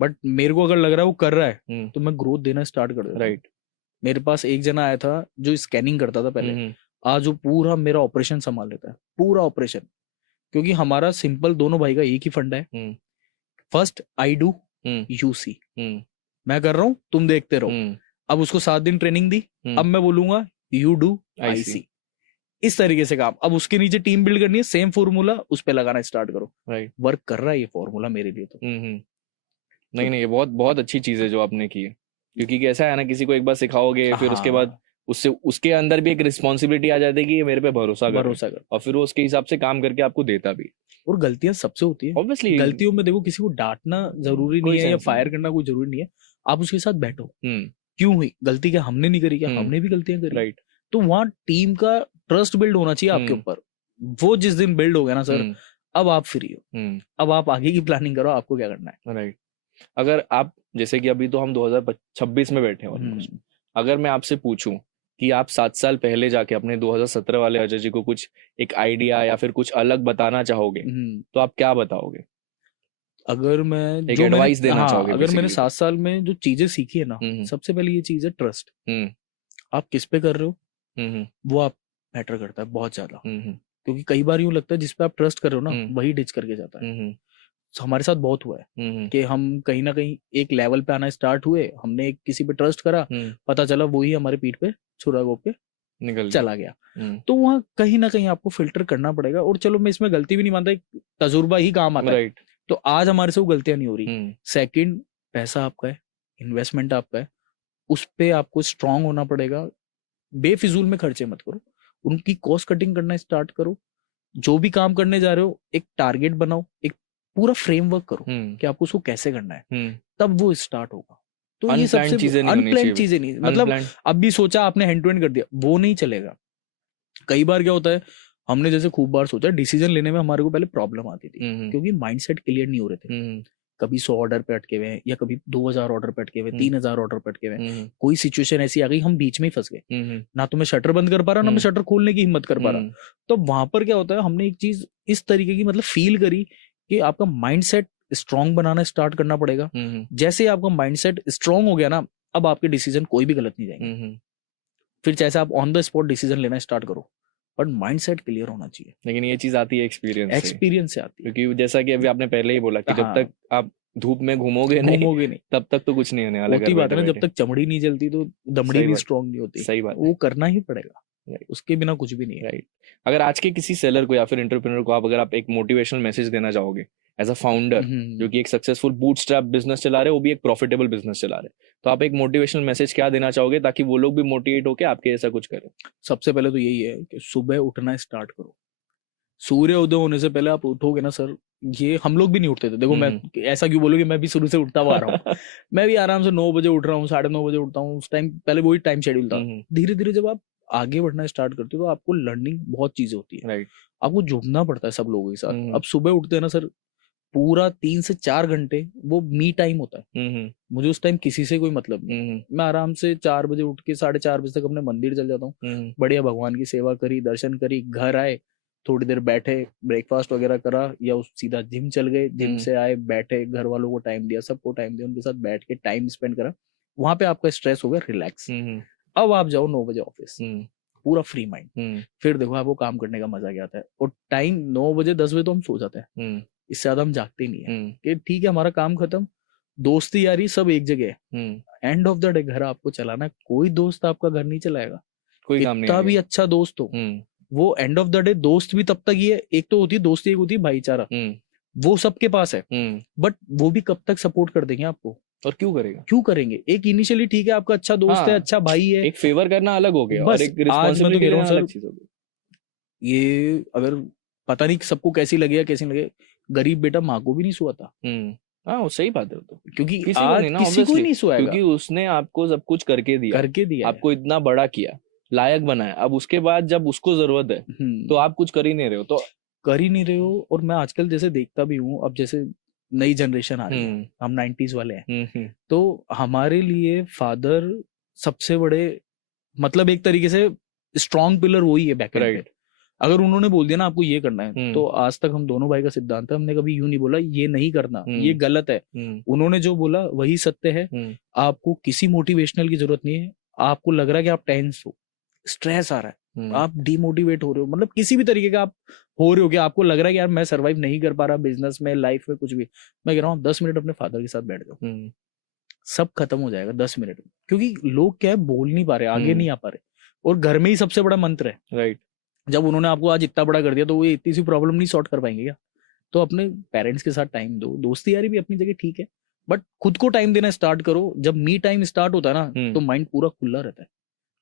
बट मेरे को अगर लग रहा है वो कर रहा है तो मैं ग्रोथ देना स्टार्ट कर दूं। राइट। मेरे पास एक जना आया था जो स्कैनिंग करता था पहले, आज वो पूरा मेरा ऑपरेशन संभाल लेता है, पूरा ऑपरेशन। क्योंकि हमारा सिंपल दोनों भाई का एक ही फंडा है, first I do you see, मैं कर रहा हूं तुम देखते रहो। अब उसको 7 दिन ट्रेनिंग दी, अब मैं बोलूंगा यू डू आई सी, इस तरीके से काम। अब उसके नीचे टीम बिल्ड करनी है, सेम फॉर्मूला उस पे लगाना स्टार्ट करो। राइट, वर्क कर रहा है ये फॉर्मूला मेरे लिए तो। नहीं, ये बहुत बहुत अच्छी चीज है जो आपने की है, क्योंकि कैसा है ना, किसी को एक बार सिखाओगे, फिर उसके बाद उसके अंदर भी एक रिस्पॉन्सिबिलिटी आ जाती है कि ये मेरे पे भरोसा कर, और फिर वो उसके हिसाब से काम करके आपको देता भी। और गलतियां सबसे होती है, ऑब्वियसली। गलतियों में देखो, किसी को डांटना जरूरी नहीं है या फायर करना कोई जरूरी नहीं है, आप उसके साथ बैठो, क्यों हुई गलती, क्या हमने नहीं करी, क्या हमने भी गलतियां करी। राइट, तो वहाँ टीम का ट्रस्ट बिल्ड होना चाहिए आपके ऊपर। वो जिस दिन बिल्ड हो गया ना सर, अब आप फ्री हो, अब आप आगे की प्लानिंग करो, आपको क्या करना है। राइट। अगर आप, जैसे कि अभी तो हम 2026 में बैठे हैं ऑलमोस्ट, अगर मैं आपसे पूछूं कि आप 7 साल पहले जाके अपने 2017 वाले अजय जी को कुछ एक आइडिया या फिर कुछ अलग बताना चाहोगे, तो आप क्या बताओगे? अगर मैं एक एडवाइस देना चाहोगे? अगर मैंने 7 साल में जो चीजें सीखी है ना, सबसे पहले ये चीज है ट्रस्ट। आप किस पे कर रहे हो वो आप मैटर करता है बहुत ज्यादा, क्योंकि कई बार यूं लगता है जिस पे आप ट्रस्ट कर रहे हो ना वही डिच करके जाता है। तो हमारे साथ बहुत हुआ है कि हम कहीं ना कहीं एक लेवल पे आना स्टार्ट हुए, हमने किसी पे ट्रस्ट करा, पता चला वो ही हमारे पीठ पे छुरा घोंप के निकल चला गया। तो वहाँ कहीं ना कहीं आपको फिल्टर करना पड़ेगा। और चलो मैं इसमें गलती भी नहीं मानता, तजुर्बा ही काम आता है। तो आज हमारे से वो गलतियां नहीं हो रही। सेकंड, पैसा आपका है, इन्वेस्टमेंट आपका है, उस पे आपको स्ट्रांग होना पड़ेगा। बेफिजूल में खर्चे मत करो, उनकी कॉस्ट कटिंग करना स्टार्ट करो। जो भी काम करने जा रहे हो एक टारगेट बनाओ, एक पूरा फ्रेमवर्क करो कि आपको उसको कैसे करना है, तब वो स्टार्ट होगा। तो ये सबसे अनप्लान्ड चीजें नहीं, मतलब अभी सोचा आपने हैंड टू हैंड कर दिया, वो नहीं चलेगा। कई बार क्या होता है, हमने जैसे खूब बार सोचा, डिसीजन लेने में हमारे को पहले प्रॉब्लम आती थी क्योंकि माइंडसेट क्लियर नहीं हो रहे थे। कभी 100 ऑर्डर पे अटके हुए या कभी 2000 ऑर्डर पे अटके हुए, 3000 ऑर्डर पे अटके हुए। कोई सिचुएशन ऐसी आ गई, हम बीच में ही फंस गए, ना तो मैं शटर बंद कर पा रहा, ना मैं शटर खोलने की हिम्मत कर पा रहा। तो वहां पर क्या होता है, हमने एक चीज इस तरीके की मतलब फील करी कि आपका माइंडसेट स्ट्रांग बनाना स्टार्ट करना पड़ेगा। जैसे आपका माइंडसेट स्ट्रांग हो गया ना, अब आपके डिसीजन कोई भी गलत नहीं जाएंगे। फिर जैसे आप ऑन द स्पॉट डिसीजन लेना स्टार्ट करो, बट माइंडसेट क्लियर होना चाहिए। लेकिन ये चीज आती है एक्सपीरियंस से आती है, क्योंकि जैसा कि अभी आपने पहले ही बोला कि जब तक आप धूप में घूमोगे नहीं तब तक तो कुछ नहीं होने वाला। होती बात है ना, जब तक चमड़ी नहीं जलती तो दमड़ी भी स्ट्रांग नहीं होती। सही बात, वो करना ही पड़ेगा, उसके बिना कुछ भी नहीं है। राइट। अगर आज के किसी सेलर को या फिर एंटरप्रेन्योर को अगर आप एक मोटिवेशनल मैसेज देना चाहोगे एज अ फाउंडर, जो कि एक सक्सेसफुल बूटस्ट्रैप बिजनेस चला रहे, वो भी एक प्रॉफिटेबल बिजनेस चला रहे, तो आप एक मोटिवेशनल मैसेज क्या देना चाहोगे ताकि वो लोग भी मोटिवेट होकर आपके ऐसा कुछ करें? सबसे पहले तो यही है कि सुबह उठना स्टार्ट करो। सूर्य उदय होने से पहले आप उठोगे ना सर, ये हम लोग भी नहीं उठते थे। देखो मैं ऐसा क्यों बोलूँ कि मैं भी शुरू से उठता हुआ आ रहा हूँ। मैं भी आराम से 9 बजे उठ रहा हूँ, 9:30 बजे उठता हूँ। उस टाइम पहले वही टाइम शेड्यूल था। धीरे धीरे जब आप आगे बढ़ना स्टार्ट करते हो तो आपको लर्निंग बहुत चीजें होती है, आपको जुड़ना पड़ता है सब लोगों के साथ। अब सुबह उठते हैं ना सर, पूरा 3 से 4 घंटे वो मी टाइम होता है। मुझे उस टाइम किसी से कोई मतलब नहीं। मैं आराम से 4 बजे उठ के 4:30 बजे तक अपने मंदिर चल जाता हूँ, बढ़िया भगवान की सेवा करी, दर्शन करी, घर आए, थोड़ी देर बैठे, ब्रेकफास्ट वगैरह करा, या सीधा जिम चल गए, जिम से आए, बैठे, घर वालों को टाइम दिया, सबको टाइम दिया, उनके साथ बैठ के टाइम स्पेंड करा। वहां पे आपका स्ट्रेस हो गया रिलैक्स। अब आप जाओ 9 बजे ऑफिस, पूरा फ्री माइंड। फिर देखो आपको काम करने का मजा क्या आता है। और टाइम 9 बजे 10 बजे तो हम सो जाते हैं, इससे ज्यादा हम जागते नहीं है कि ठीक है हमारा काम खत्म, दोस्ती यारी सब एक जगह है। एंड ऑफ द डे घर आपको चलाना, कोई दोस्त आपका घर नहीं चलाएगा, कोई काम नहीं, कितना भी अच्छा दोस्त हो, वो एंड ऑफ द डे दोस्त भी तब तक ही है। एक तो होती है दोस्ती, एक होती है भाईचारा, वो सबके पास है, बट वो भी कब तक सपोर्ट कर देंगे आपको, और क्यों करेगा, क्यों करेंगे। एक इनिशियली ठीक है आपका अच्छा दोस्त है, अच्छा भाई है, एक फेवर करना अलग हो गया, बस और एक रिस्पांसिबिलिटी लेना अलग चीज हो गई। ये अगर पता नहीं सबको कैसी लगे, कैसी लगे, गरीब बेटा माँ को भी नहीं सुआता। हाँ सही बात है, तो क्योंकि आज किसी को नहीं सुआएगा, क्योंकि उसने आपको सब कुछ करके दिया, आपको इतना बड़ा किया, लायक बनाया। अब उसके बाद जब उसको जरूरत है तो आप कुछ कर ही नहीं रहे हो, और मैं आजकल जैसे देखता भी हूँ, अब जैसे नई जनरेशन आ रही है, हम 90s वाले हैं, तो हमारे लिए फादर सबसे बड़े, मतलब एक तरीके से स्ट्रॉन्ग पिलर वही है बैकएंड पे। अगर उन्होंने बोल दिया ना आपको ये करना है, तो आज तक हम दोनों भाई का सिद्धांत है, हमने कभी यूं नहीं बोला ये नहीं करना, ये गलत है। उन्होंने जो बोला वही सत्य है। आपको किसी मोटिवेशनल की जरूरत नहीं है। आपको लग रहा है कि आप टेंस हो, स्ट्रेस आ रहा है, आप डिमोटिवेट हो रहे हो, मतलब किसी भी तरीके का आप हो रहे हो कि आपको लग रहा है कि यार मैं सर्वाइव नहीं कर पा रहा बिजनेस में, लाइफ में, कुछ भी, मैं कह रहा हूँ 10 मिनट अपने फादर के साथ बैठ जाओ, सब खत्म हो जाएगा 10 मिनट में। क्योंकि लोग क्या है, बोल नहीं पा रहे, आगे नहीं आ पा रहे, और घर में ही सबसे बड़ा मंत्र है। राइट। जब उन्होंने आपको आज इतना बड़ा कर दिया तो वो इतनी सी प्रॉब्लम नहीं सॉर्ट कर पाएंगे क्या? तो अपने पेरेंट्स के साथ टाइम दो, दोस्ती यारी भी अपनी जगह ठीक है, बट खुद को टाइम देना स्टार्ट करो। जब मी टाइम स्टार्ट होता है ना, तो माइंड पूरा खुला रहता है।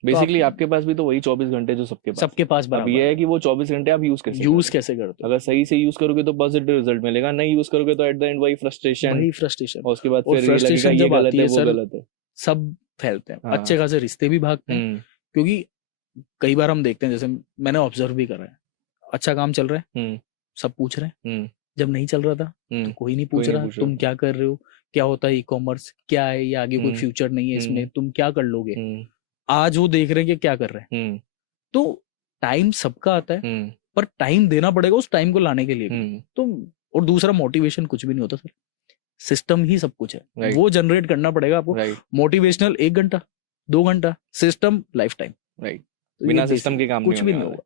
बेसिकली तो आपके पास भी तो वही 24 घंटे जो सबके पास अब ये है कि वो 24 घंटे आप यूज कैसे करते हो। अगर सही से यूज करोगे तो पॉजिटिव रिजल्ट मिलेगा, नहीं यूज करोगे तो एट द एंड वही फ्रस्ट्रेशन, और उसके बाद फिर ये लगेगा ये गलत है, वो गलत है, सब फैलते हैं। अच्छे खासे रिश्ते भी भागते हैं, क्योंकि कई बार हम देखते हैं, जैसे मैंने ऑब्जर्व भी करा है, अच्छा काम चल रहा है, सब पूछ रहे हैं, जब नहीं चल रहा था तो कोई नहीं पूछ रहा तुम क्या कर रहे हो, क्या होता है ई-कॉमर्स, क्या है ये, आगे कोई फ्यूचर नहीं है इसमें, तुम क्या कर लोगे। आज वो देख रहे हैं कि क्या कर रहे हैं। तो टाइम सबका आता है, पर टाइम देना पड़ेगा उस टाइम को लाने के लिए भी। तो और दूसरा मोटिवेशन कुछ भी नहीं होता सर, सिस्टम ही सब कुछ है, वो जनरेट करना पड़ेगा आपको। मोटिवेशनल 1 घंटा 2 घंटा, सिस्टम लाइफ टाइम। राइट, बिना सिस्टम के काम कुछ भी नहीं होगा,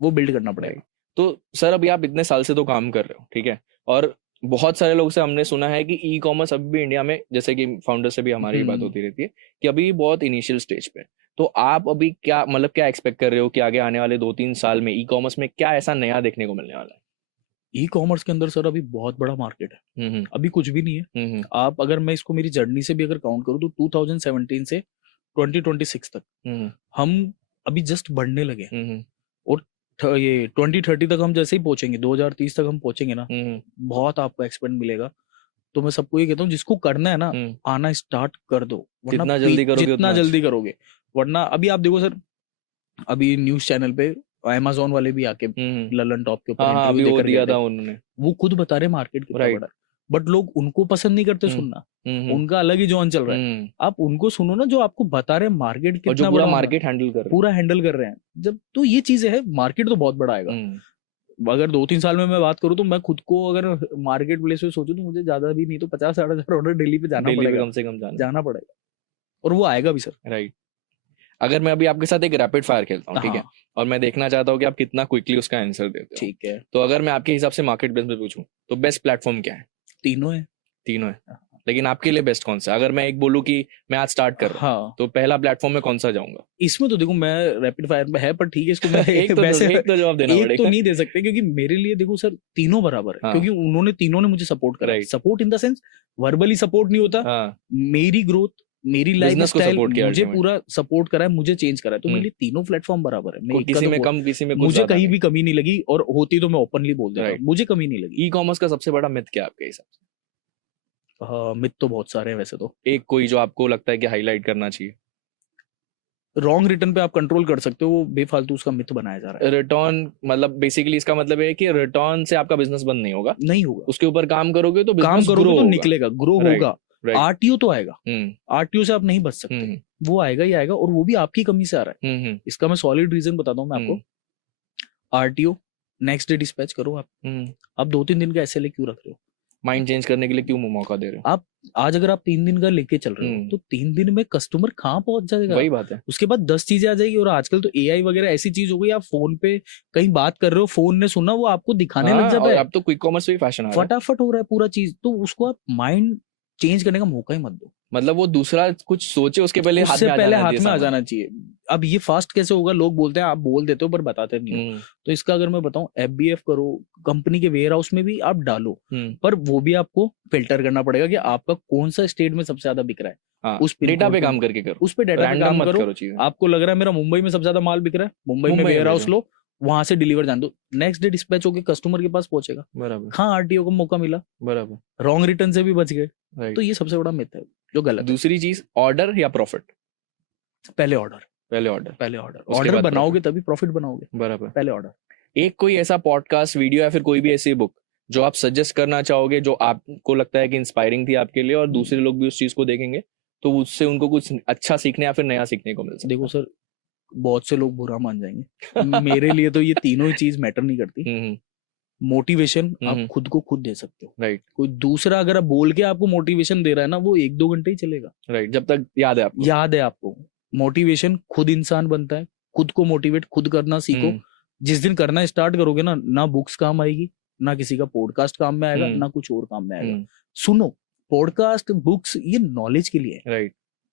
वो बिल्ड करना पड़ेगा। तो सर अभी आप इतने साल से तो काम कर रहे हो, ठीक है, और बहुत सारे लोग से हमने सुना है कि ई कॉमर्स अभी भी इंडिया में, जैसे कि फाउंडर से भी हमारी बात होती रहती है कि अभी बहुत इनिशियल स्टेज पे। तो आप अभी क्या मतलब क्या एक्सपेक्ट कर रहे हो कि आगे आने वाले 2-3 साल में ई कॉमर्स में क्या ऐसा नया देखने को मिलने वाला है? ई कॉमर्स के अंदर सर अभी बहुत बड़ा मार्केट है, अभी कुछ भी नहीं है। आप अगर मैं इसको मेरी जर्नी से भी अगर काउंट करूँ तो 2017 से 2026 तक हम अभी जस्ट बढ़ने लगे, और ये 2030 तक हम जैसे ही पहुंचेंगे, 2030 तक हम पहुंचेंगे ना, बहुत आपको एक्सपेंड मिलेगा। तो मैं सबको ये कहता हूँ, जिसको करना है ना, आना स्टार्ट कर दो, जितना जल्दी करोगे जितना जल्दी करोगे। वरना अभी आप देखो सर, अभी न्यूज चैनल पे अमेज़न वाले भी आके ललन टॉप के ऊपर इंटरव्यू देकर दिया था उन्होंने, वो खुद बता रहे मार्केट कितना बड़ा है, बट लोग उनको पसंद नहीं करते सुनना, उनका अलग ही जोन चल रहा है। आप उनको सुनो ना जो आपको बता रहे हैं मार्केट कितना बड़ा, मार्केट हैंडल कर रहे हैं, पूरा हैंडल कर रहे हैं। जब तो ये चीजें है, मार्केट तो बहुत बड़ा आएगा। अगर 2-3 साल में मैं बात करूँ तो मैं खुद को अगर मार्केट प्लेस में सोचूं तो मुझे ज्यादा भी नहीं तो 50-60 ऑर्डर डेली पे जाना पड़ेगा, कम से कम जाना पड़ेगा, और वो आएगा भी सर। राइट। अगर मैं अभी आपके साथ एक रैपिड फायर खेलता हूँ, ठीक है, और मैं देखना चाहता हूँ कि आप कितना क्विकली उसका आंसर देते हो, ठीक है, तो अगर मैं आपके हिसाब से मार्केट प्लेस में पूछूं तो बेस्ट प्लेटफॉर्म क्या है? तीनों है। लेकिन आपके लिए बेस्ट कौन सा? अगर मैं एक बोलूं कि मैं आज स्टार्ट कर रहा हूं, तो पहला प्लेटफॉर्म में कौन सा जाऊंगा? इसमें तो देखो मैं रैपिड फायर में है, पर ठीक है, इसको मैं एक तो जवाब देना पड़ेगा, एक तो नहीं दे सकते, क्योंकि मेरे लिए देखो सर तीनों बराबर है, क्योंकि उन्होंने तीनों ने मुझे सपोर्ट करा। Support in the sense verbally support नहीं होता, मेरी ग्रोथ, मेरी लाइफ स्टाइल मुझे पूरा सपोर्ट करा है, मुझे चेंज करा है। तो मेरे लिए तीनों प्लेटफॉर्म बराबर है, किसी में कम किसी में कुछ, मुझे कहीं भी कमी नहीं लगी, और होती तो मैं ओपनली बोल देता हूं, मुझे कमी नहीं लगी। ई कॉमर्स का सबसे बड़ा मिथ क्या है आपके हिसाब से? मिथ तो बहुत सारे हैं वैसे, तो एक कोई जो आपको लगता है कि हाईलाइट करना चाहिए। रॉन्ग रिटर्न पे आप कंट्रोल कर सकते हो, वो बेफालतू उसका मिथ बनाया जा रहा है। रिटर्न मतलब बेसिकली इसका मतलब है कि रिटर्न से आपका बिजनेस बंद नहीं होगा, उसके ऊपर काम करोगे तो निकलेगा, ग्रो होगा, आरटीओ तो आएगा, आरटीओ से आप नहीं बच सकते, वो आएगा ही आएगा, और वो भी आपकी कमी से आ रहा है। इसका मैं सॉलिड रीजन बताता हूँ मैं आपको। आरटीओ नेक्स्ट डे डिस्पैच करो आप 2-3 दिन का SLA क्यों रख रहे हो? माइंड चेंज करने के लिए क्यों मौका दे रहे हो? आप आज अगर आप 3 दिन का लेके चल रहे हो तो 3 दिन में कस्टमर कहाँ पहुंच जाएगा? वही बात है। उसके बाद 10 चीजें आ जाएगी, और आजकल तो AI वगैरह ऐसी चीज हो गई, आप फोन पे कहीं बात कर रहे हो, फोन ने सुना, वो आपको दिखाने लग जाता है। अब तो क्विक कॉमर्स भी फैशन आ रहा है, फटाफट हो रहा है पूरा चीज। तो उसको आप माइंड चेंज करने का मौका ही मत दो, मतलब वो दूसरा कुछ सोचे उसके पहले हाथ में आ जाना चाहिए। अब ये फास्ट कैसे होगा? लोग बोलते हैं, आप बोल देते हो पर बताते नहीं हो। तो इसका अगर मैं बताऊं, FBF करो, कंपनी के वेयर हाउस में भी आप डालो, पर वो भी आपको फिल्टर करना पड़ेगा कि आपका कौन सा स्टेट में सबसे ज्यादा बिक रहा है। उस डेटा पे काम करके करो, उस पे डेटा पे काम करो। आपको लग रहा है मेरा मुंबई में सबसे ज्यादा माल बिक रहा है, मुंबई में वेयर हाउस लो, वहां से डिलीवर जान दो, नेक्स्ट डे डिस्पैच होके कस्टमर के पास पहुंचेगा। बराबर। हाँ, आरटीओ को मौका मिला, बराबर, रॉन्ग रिटर्न से भी बच गए। तो ये सबसे बड़ा मिथ है जो गलत है। दूसरी चीज, ऑर्डर या प्रॉफिट? पहले ऑर्डर बनाओगे तभी प्रॉफिट बनाओगे। बराबर, पहले ऑर्डर। एक कोई ऐसा पॉडकास्ट, वीडियो या फिर कोई भी ऐसी बुक जो आप सजेस्ट करना चाहोगे, जो आपको लगता है कि इंस्पायरिंग थी आपके लिए, और दूसरे लोग भी उस चीज को देखेंगे तो उससे उनको कुछ अच्छा सीखने या फिर नया सीखने को मिल सकता है? देखो सर, बहुत से लोग बुरा मान जाएंगे, मेरे लिए तो ये तीनों ही चीज मैटर नहीं करती। मोटिवेशन आप खुद को खुद दे सकते हो, राइट। कोई दूसरा अगर आप बोल के आपको मोटिवेशन दे रहा है ना, वो 1-2 घंटे ही चलेगा, राइट, जब तक याद है आपको। मोटिवेशन खुद इंसान बनता है, खुद को मोटिवेट खुद करना सीखो। जिस दिन करना स्टार्ट करोगे ना बुक्स काम आएगी, ना किसी का पॉडकास्ट काम में आएगा, ना कुछ और काम में आएगा। सुनो, पॉडकास्ट, बुक्स, ये नॉलेज के लिए है, राइट,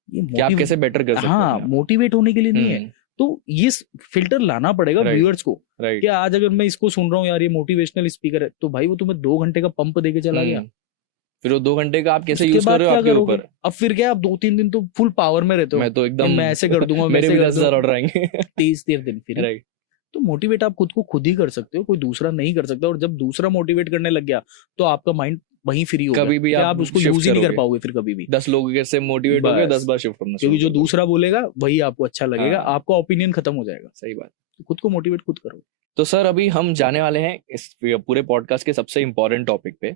ये आप कैसे बेटर कर सकते हैं। हाँ, मोटिवेट होने के लिए नहीं है। तो ये फिल्टर लाना पड़ेगा व्यूअर्स को, कि आज अगर मैं इसको सुन रहा हूँ, यार ये मोटिवेशनल स्पीकर है, तो भाई वो तुम्हें 2 घंटे का पंप देके चला गया, फिर वो 2 घंटे का आप कैसे यूज कर रहे हो आपके ऊपर। अब फिर क्या, आप 2-3 दिन तो फुल पावर में रहते हो, मैं तो एकदम मैं ऐसे कर दूंगा, मेरे भी 10,000 ऑर्डर आएंगे 30 दिन फिर, राइट। तो मोटिवेट आप खुद को खुद ही कर सकते हो, कोई दूसरा नहीं कर सकता। और जब दूसरा मोटिवेट करने लग गया तो आपका माइंड वहीं फ्री होगा, कभी भी आप उसको shift यूज ही नहीं कर करोगे। पाओगे फिर कभी भी। 10 लोगों से मोटिवेट हो गए, 10 बस, बार शिफ्ट करना क्योंकि शुरू जो कर दोगे। दूसरा बोलेगा वही आपको अच्छा लगेगा, हाँ। आपका ओपिनियन खत्म हो जाएगा। सही बात। तो खुद को मोटिवेट खुद करो। तो सर अभी हम जाने वाले हैं इस पूरे पॉडकास्ट के सबसे इम्पोर्टेंट टॉपिक पे,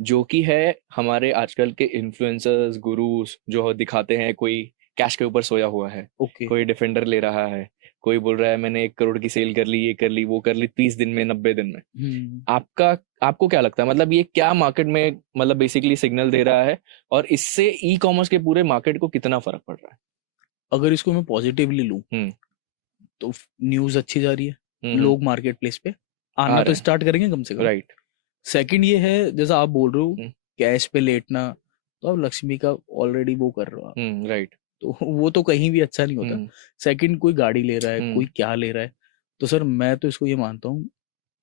जो कि है हमारे आजकल के इन्फ्लुएंसर्स, गुरुज जो दिखाते हैं कोई कैश के ऊपर सोया हुआ है, ओके। कोई डिफेंडर ले रहा है, कोई बोल रहा है मैंने 1 करोड़ की सेल कर ली, ये कर ली, वो कर ली 30 दिन में, 90 दिन में। आपको क्या लगता है, मतलब ये क्या मार्केट में मतलब बेसिकली सिग्नल दे रहा है, और इससे ई कॉमर्स के पूरे मार्केट को कितना फर्क पड़ रहा है? अगर इसको मैं पॉजिटिवली लूं तो न्यूज अच्छी जा रही है, लोग मार्केट प्लेस पे आना तो स्टार्ट करेंगे कम से कम। राइट। सेकंड ये है, जैसा आप बोल रहे हो कैश पे लेटना, तो आप लक्ष्मी का ऑलरेडी वो कर रहे हो। राइट। तो वो तो कहीं भी अच्छा नहीं होता। सेकंड, कोई गाड़ी ले रहा है, कोई क्या ले रहा है, तो सर मैं तो इसको ये मानता हूँ,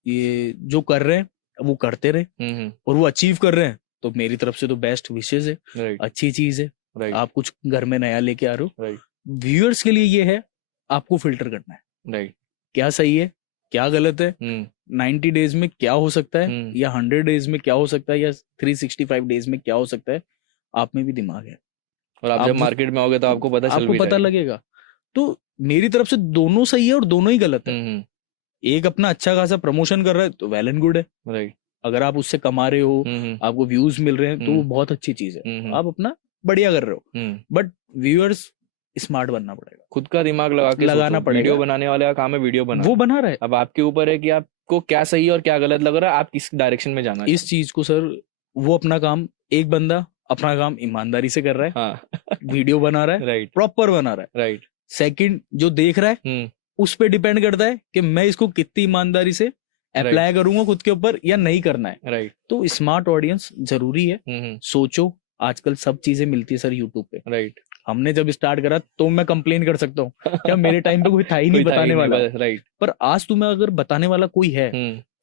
ये जो कर रहे हैं वो करते रहे, और वो अचीव कर रहे हैं तो मेरी तरफ से तो बेस्ट विशेष है, अच्छी चीज है। आप कुछ घर में नया लेके आ रहे हो, व्यूअर्स के लिए ये है, आपको फिल्टर करना है। राइट। क्या सही है, क्या गलत है, 90 डेज में क्या हो सकता है, या 100 डेज में क्या हो सकता है, या 365 डेज में क्या हो सकता है, आप में भी दिमाग है। और आप जब मार्केट में आओगे तो आपको पता लगेगा। तो मेरी तरफ से दोनों सही है और दोनों ही गलत है। एक अपना अच्छा खासा प्रमोशन कर रहा है तो वेल एंड गुड है, राइट। अगर आप उससे कमा रहे हो, आपको व्यूज मिल रहे हैं तो वो बहुत अच्छी चीज है, आप अपना बढ़िया कर रहे हो। बट व्यूअर्स स्मार्ट बनना पड़ेगा, खुद का दिमाग लगाना पड़ेगा। वीडियो बनाने वाले का काम है वीडियो बनाना, वो बना रहा है। अब आपके ऊपर है कि आपको क्या सही और क्या गलत लग रहा है, आप किस डायरेक्शन में जाना। इस चीज को सर, वो अपना काम, एक बंदा अपना काम ईमानदारी से कर रहा है, हाँ। वीडियो बना रहा है, राइट, प्रॉपर बना रहा है, राइट। सेकंड, जो देख रहा है उस पे डिपेंड करता है कि मैं इसको कितनी ईमानदारी से अप्लाई करूंगा खुद के ऊपर या नहीं करना है, राइट। तो स्मार्ट ऑडियंस जरूरी है। सोचो, आजकल सब चीजें मिलती है सर यूट्यूब पे, राइट। हमने जब स्टार्ट करा तो मैं कंप्लेन कर सकता हूँ क्या मेरे टाइम पे कोई था ही नहीं बताने वाला, राइट। पर आज तुम्हें अगर बताने वाला कोई है,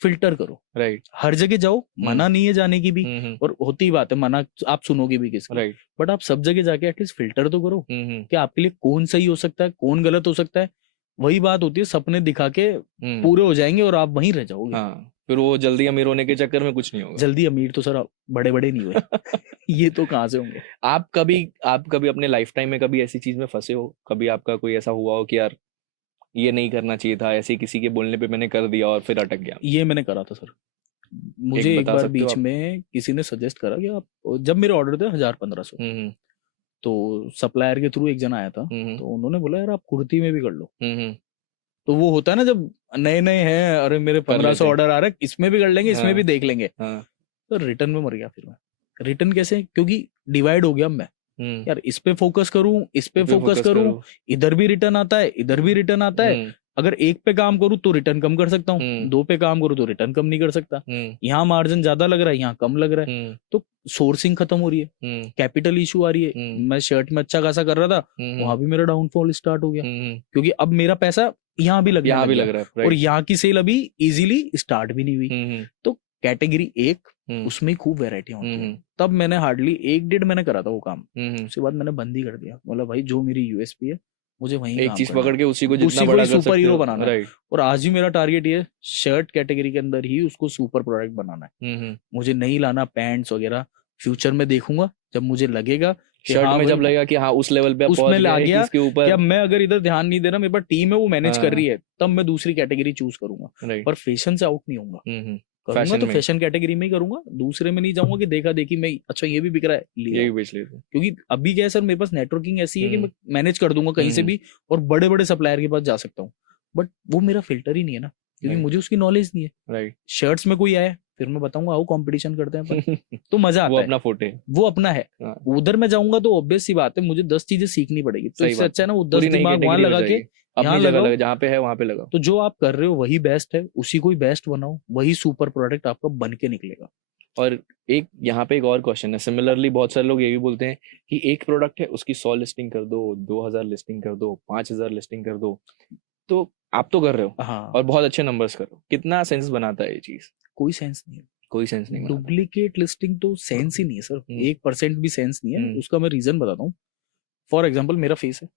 फिल्टर करो, राइट। हर जगह जाओ, मना नहीं है जाने की भी, और होती बात है मना आप सुनोगे भी किसका, राइट। बट आप सब जगह जाके एटलीस्ट फिल्टर तो करो कि आपके लिए कौन सही हो सकता है, कौन गलत हो सकता है। वही बात होती है, सपने दिखा के पूरे हो जाएंगे और आप वहीं रह जाओगे। हाँ, फिर वो जल्दी अमीर होने के चक्कर में कुछ नहीं होगा। जल्दी अमीर तो सर बड़े बड़े नहीं हुए ये तो कहाँ से होंगे। आप कभी अपने लाइफ टाइम में कभी ऐसी चीज में फंसे हो, कभी आपका कोई ऐसा हुआ हो कि यार ये नहीं करना चाहिए था, ऐसे किसी के बोलने पे मैंने कर दिया और फिर अटक गया? ये मैंने करा था सर। मुझे एक बार बीच में किसी ने सजेस्ट करा कि आप, जब मेरे ऑर्डर थे 1000-1500, तो सप्लायर के थ्रू एक जन आया था, तो उन्होंने बोला यार आप कुर्ती में भी कर लो। तो वो होता है ना, जब नए नए हैं, अरे मेरे 1500 ऑर्डर आ रहे हैं, इसमें भी कर लेंगे, इसमें भी देख लेंगे। तो रिटर्न में मर गया फिर मैं। रिटर्न कैसे, क्योंकि डिवाइड हो गया मैं, यार इस पे फोकस करूं, इस पे फोकस करूं, इधर भी रिटर्न आता है, इधर भी रिटर्न आता है। अगर एक पे काम करूं तो रिटर्न कम कर सकता हूँ, 2 पे काम करूं तो रिटर्न कम नहीं कर सकता। यहाँ मार्जिन ज्यादा लग रहा है, यहाँ कम लग रहा है, तो सोर्सिंग खत्म हो रही है, कैपिटल इशू आ रही है। मैं शर्ट में अच्छा खासा कर रहा था, वहां भी मेरा डाउनफॉल स्टार्ट हो गया, क्योंकि अब मेरा पैसा यहाँ भी लग रहा है, और यहाँ की सेल अभी इजीली स्टार्ट भी नहीं हुई। तो कैटेगरी एक, उसमें खूब वेरायटी होती है। तब मैंने हार्डली 1-1.5 महीने करा था वो काम, उसके बाद मैंने बंद ही कर दिया। मतलब भाई जो मेरी यूएसपी है मुझे वहीं एक चीज पकड़ के उसी को जितना बड़ा कर सकते हो, सुपर हीरो बनाना है। और आज भी मेरा टारगेट ये शर्ट कैटेगरी के अंदर ही उसको सुपर प्रोडक्ट बनाना है। मुझे नहीं लाना पैंट्स वगैरह, फ्यूचर में देखूंगा जब मुझे लगेगा शर्ट में जब लगेगा कि हाँ उस लेवल पे उसमें ला गया कि अब मैं अगर इधर ध्यान नहीं दे रहा, मेरे पास टीम है वो मैनेज कर रही है, तब मैं दूसरी कैटेगरी चूज करूंगा। पर फैशन से आउट नहीं होऊंगा, करूंगा तो फैशन कैटेगरी में ही करूंगा, दूसरे में नहीं जाऊंगा कि देखा देखी मैं अच्छा ये भी बिक रहा है ये भी बेच लेता हूं। क्योंकि अभी क्या है सर, मेरे पास नेटवर्किंग ऐसी है कि मैं मैनेज कर दूंगा कहीं से भी, और बड़े बड़े सप्लायर के पास जा सकता हूँ। बट वो मेरा फिल्टर ही नहीं है ना, क्योंकि मुझे उसकी नॉलेज नहीं है। राइट। शर्ट्स में कोई आए फिर मैं बताऊंगा आओ कंपटीशन करते हैं तो मजा आता है, वो अपना फोटे, वो अपना है। उधर मैं जाऊंगा तो ऑब्वियस सी बात है मुझे 10 चीजें सीखनी पड़ेगी, तो इससे अच्छा है ना वो 10 दिमाग वहां लगा के यहाँ लगाओ, जहाँ पे है वहां पे लगाओ। तो जो आप कर रहे हो वही बेस्ट है, उसी को ही बेस्ट बनाओ, वही सुपर प्रोडक्ट आपका बन के निकलेगा। और एक यहाँ पे एक और क्वेश्चन है, सिमिलरली बहुत सारे लोग ये भी बोलते हैं कि एक प्रोडक्ट है उसकी 100 लिस्टिंग कर दो, 2000 लिस्टिंग कर दो, 5000 लिस्टिंग कर दो। तो आप तो कर रहे हो, हाँ, और बहुत अच्छे नंबर्स कर रहे हो, कितना सेंस बनाता है ये चीज? कोई सेंस नहीं है, कोई सेंस नहीं। डुप्लीकेट लिस्टिंग तो सेंस ही नहीं है सर, 1% भी सेंस नहीं है। उसका मैं रीजन बताता हूँ। फॉर एग्जाम्पल मेरा फेस है,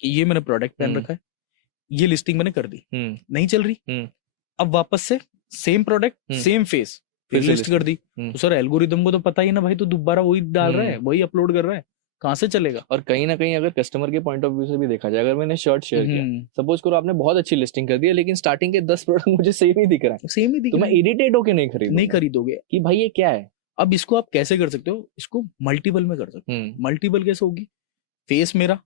ये मैंने प्रोडक्ट पहन रखा है, ये लिस्टिंग मैंने कर दी, नहीं चल रही, अब वापस से सेम प्रोडक्ट सेम फेस फिर लिस्ट कर दी, तो सर एल्गोरिदम को तो पता ही ना भाई, तो दोबारा वही डाल रहा है, वही अपलोड कर रहा है, कहाँ से चलेगा। और कहीं ना कहीं अगर कस्टमर के पॉइंट ऑफ व्यू से भी देखा जाए, अगर मैंने शर्ट शेयर किया, सपोज करो आपने बहुत अच्छी लिस्टिंग कर दी है, लेकिन स्टार्टिंग के 10 प्रोडक्ट मुझे सेम ही दिख रहा है, सेम ही दिख तो रहा मैं है, इरिटेट होके नहीं खरीदोगे कि भाई ये क्या है। अब इसको आप कैसे कर सकते हो, इसको मल्टीपल में कर सकते हो। मल्टीपल कैसे होगी, फेस मेरा,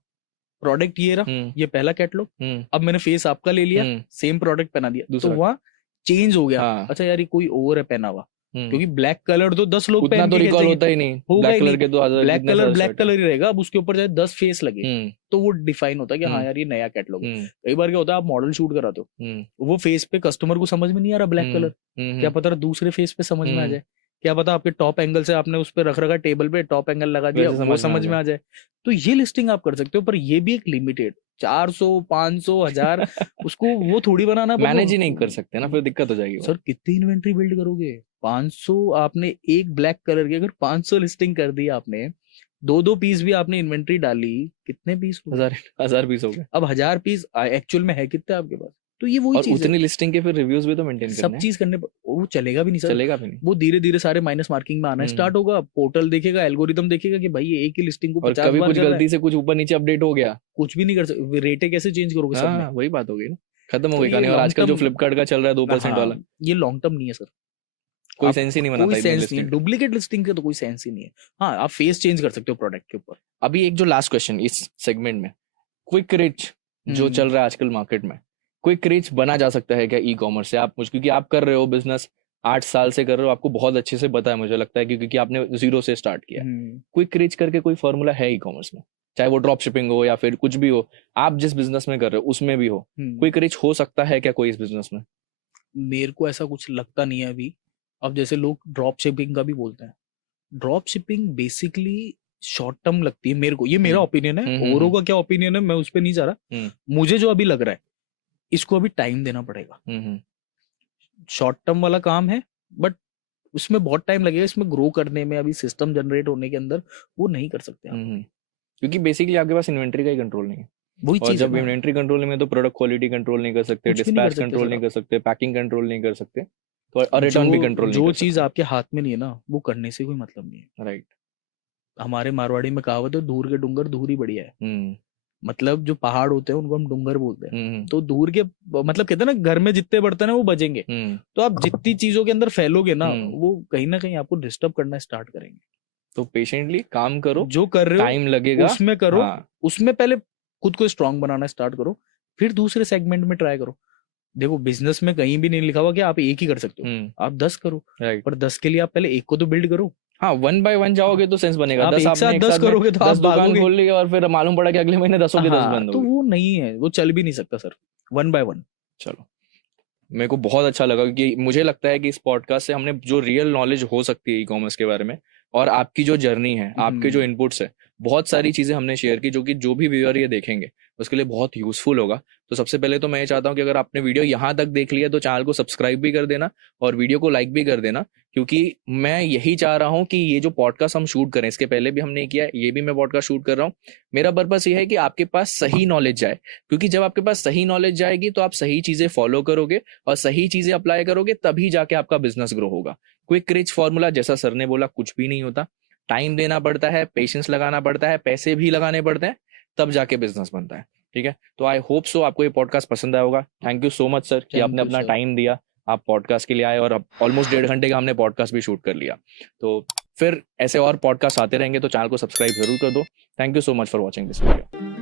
प्रोडक्ट ये रहा, ये पहला कैटलॉग, अब मैंने फेस आपका ले लिया, सेम प्रोडक्ट पहना दिया, तो वहाँ चेंज हो गया। अच्छा यार ये कोई और है पहना हुआ, क्योंकि ब्लैक कलर तो 10 लोग उतना तो रिकॉल होता ही नहीं, ब्लैक कलर के तो ब्लैक कलर ही रहेगा। अब उसके ऊपर चाहे 10 फेस लगे तो वो डिफाइन होता है कि हाँ यार ये नया कैटलॉग है। कई बार क्या होता है, आप मॉडल शूट कराते हो, वो फेस पे कस्टमर को समझ में नहीं आ रहा ब्लैक कलर, क्या पता दूसरे फेस पे समझ में आ जाए, क्या पता आपके टॉप एंगल से आपने उस पर रख रखा टेबल पे, टॉप एंगल लगा दिया, वो समझ में आ जाए। तो ये लिस्टिंग आप कर सकते हो, पर ये भी एक लिमिटेड 400 500 1000 उसको वो थोड़ी बनाना, मैनेज ही नहीं कर सकते ना, फिर दिक्कत हो जाएगी। सर कितनी इन्वेंट्री बिल्ड करोगे, 500 आपने एक ब्लैक कलर की अगर 500 लिस्टिंग कर दी आपने, 2 पीस भी आपने इन्वेंट्री डाली, कितने पीस, 1000 पीस हो गए। अब 1000 पीस एक्चुअल में है कितने आपके पास, तो ये वही चीज है। उतनी लिस्टिंग के फिर रिव्यूज भी तो मेंटेन करने सब चीज करने पर वो चलेगा भी नहीं सर, चलेगा भी नहीं, वो धीरे धीरे सारे माइनस मार्किंग में आना स्टार्ट होगा। पोर्टल देखेगा, एल्गोरिदम देखेगा कि भाई ये एक ही लिस्टिंग को 50 कभी कुछ गलती से कुछ ऊपर नीचे अपडेट हो गया, कुछ भी नहीं कर सकते, रेटे कैसे चेंज करोगे सब में, वही बात हो गई ना, खत्म हो गई कहानी। और आजकल जो फ्लिपकार्ट का चल रहा है 2% वाला, ये लॉन्ग टर्म नहीं है सर, कोई सेंस ही नहीं बनाता, कोई सेंस नहीं है, डुप्लीकेट लिस्टिंग का तो कोई सेंस ही नहीं है। हाँ आप फेस चेंज कर सकते हो प्रोडक्ट के ऊपर। अभी एक जो लास्ट क्वेश्चन इस सेगमेंट में, क्विक रिच जो चल रहा है आजकल मार्केट में, क्विक रिच बना जा सकता है क्या ई कॉमर्स से? आप क्योंकि आप कर रहे हो बिजनेस 8 साल से कर रहे हो, आपको बहुत अच्छे से पता है मुझे लगता है, क्योंकि आपने 0 से स्टार्ट किया। क्विक रिच करके कोई फॉर्मूला है ई कॉमर्स में, चाहे वो ड्रॉप शिपिंग हो या फिर कुछ भी हो, आप जिस बिजनेस में कर रहे हो उसमें भी हो, क्विक रिच हो सकता है क्या कोई इस बिजनेस में? मेरे को ऐसा कुछ लगता नहीं है अभी। अब जैसे लोग ड्रॉप शिपिंग का भी बोलते हैं, drop shipping basically short term लगती है मेरे को, ये मेरा ओपिनियन है, औरों का क्या ओपिनियन है मैं उस पर नहीं जा रहा, मुझे जो अभी लग रहा है इसको अभी टाइम देना पड़ेगा। शॉर्ट टर्म वाला काम है बट उसमें बहुत टाइम लगेगा, इसमें ग्रो करने में, अभी सिस्टम जनरेट होने के अंदर वो नहीं कर सकते आप, क्योंकि बेसिकली आपके पास इन्वेंट्री का ही कंट्रोल नहीं है। वही चीज, जब इन्वेंट्री कंट्रोल नहीं है तो प्रोडक्ट क्वालिटी कंट्रोल नहीं कर सकते, डिस्पैच कंट्रोल नहीं कर सकते, पैकिंग कंट्रोल नहीं कर सकते, तो और रिटर्न भी कंट्रोल नहीं कर सकते। जो चीज आपके हाथ में नहीं है ना, वो करने से कोई मतलब नहीं है। राइट, हमारे मारवाड़ी में कहावत है, दूर के डूंगर दूर ही बढ़िया है। मतलब जो पहाड़ होते हैं उनको हम डूंगर बोलते हैं, तो दूर के मतलब कहते हैं ना, घर में जितने बर्तन है वो बजेंगे, तो आप जितनी चीजों के अंदर फैलोगे ना, वो कहीं ना कहीं आपको डिस्टर्ब करना स्टार्ट करेंगे। तो पेशेंटली काम करो, जो कर रहे हो टाइम लगेगा उसमें करो, उसमें पहले खुद को स्ट्रांग बनाना स्टार्ट करो, फिर दूसरे सेगमेंट में ट्राई करो। देखो बिजनेस में कहीं भी नहीं लिखा हुआ कि आप एक ही कर सकते हो, आप 10 करो, पर 10 के लिए आप पहले एक को तो बिल्ड करो। हाँ, 1 by 1 जाओगे तो सेंस बनेगा। आप 10 करोगे तो 10 दुकान खोल ली और फिर मालूम पड़ा कि अगले महीने 10 के 10 बंद हो तो वो नहीं है, वो चल भी नहीं सकता सर 1 by 1। चलो, मेरे को बहुत अच्छा लगा कि मुझे लगता है कि इस पॉडकास्ट से हमने जो रियल नॉलेज हो सकती है ई कॉमर्स के बारे में, और आपकी जो जर्नी है, आपके जो इनपुट्स है, बहुत सारी चीजें हमने शेयर की, जो कि जो भी व्यूअर ये देखेंगे उसके लिए बहुत यूजफुल होगा। तो सबसे पहले तो मैं ये चाहता हूँ कि अगर आपने वीडियो यहाँ तक देख लिया तो चैनल को सब्सक्राइब भी कर देना और वीडियो को लाइक भी कर देना, क्योंकि मैं यही चाह रहा हूँ कि ये जो पॉडकास्ट हम शूट करें, इसके पहले भी हमने किया है, ये भी मैं पॉडकास्ट शूट कर रहा हूँ, मेरा पर्पस ये है कि आपके पास सही नॉलेज जाए, क्योंकि जब आपके पास सही नॉलेज जाएगी तो आप सही चीजें फॉलो करोगे और सही चीजें अप्लाई करोगे, तभी जाके आपका बिजनेस ग्रो होगा। क्विक रिच फॉर्मूला जैसा सर ने बोला कुछ भी नहीं होता, टाइम देना पड़ता है, पेशेंस लगाना पड़ता है, पैसे भी लगाने पड़ते हैं, तब जाके बिजनेस बनता है। ठीक है, तो आई होप सो आपको ये पॉडकास्ट पसंद आया होगा। Thank you so much sir कि आपने अपना टाइम दिया, आप पॉडकास्ट के लिए आए, और ऑलमोस्ट 1.5 घंटे का हमने पॉडकास्ट भी शूट कर लिया। तो फिर ऐसे और पॉडकास्ट आते रहेंगे, तो चैनल को सब्सक्राइब जरूर कर दो। Thank you so much for watching this video.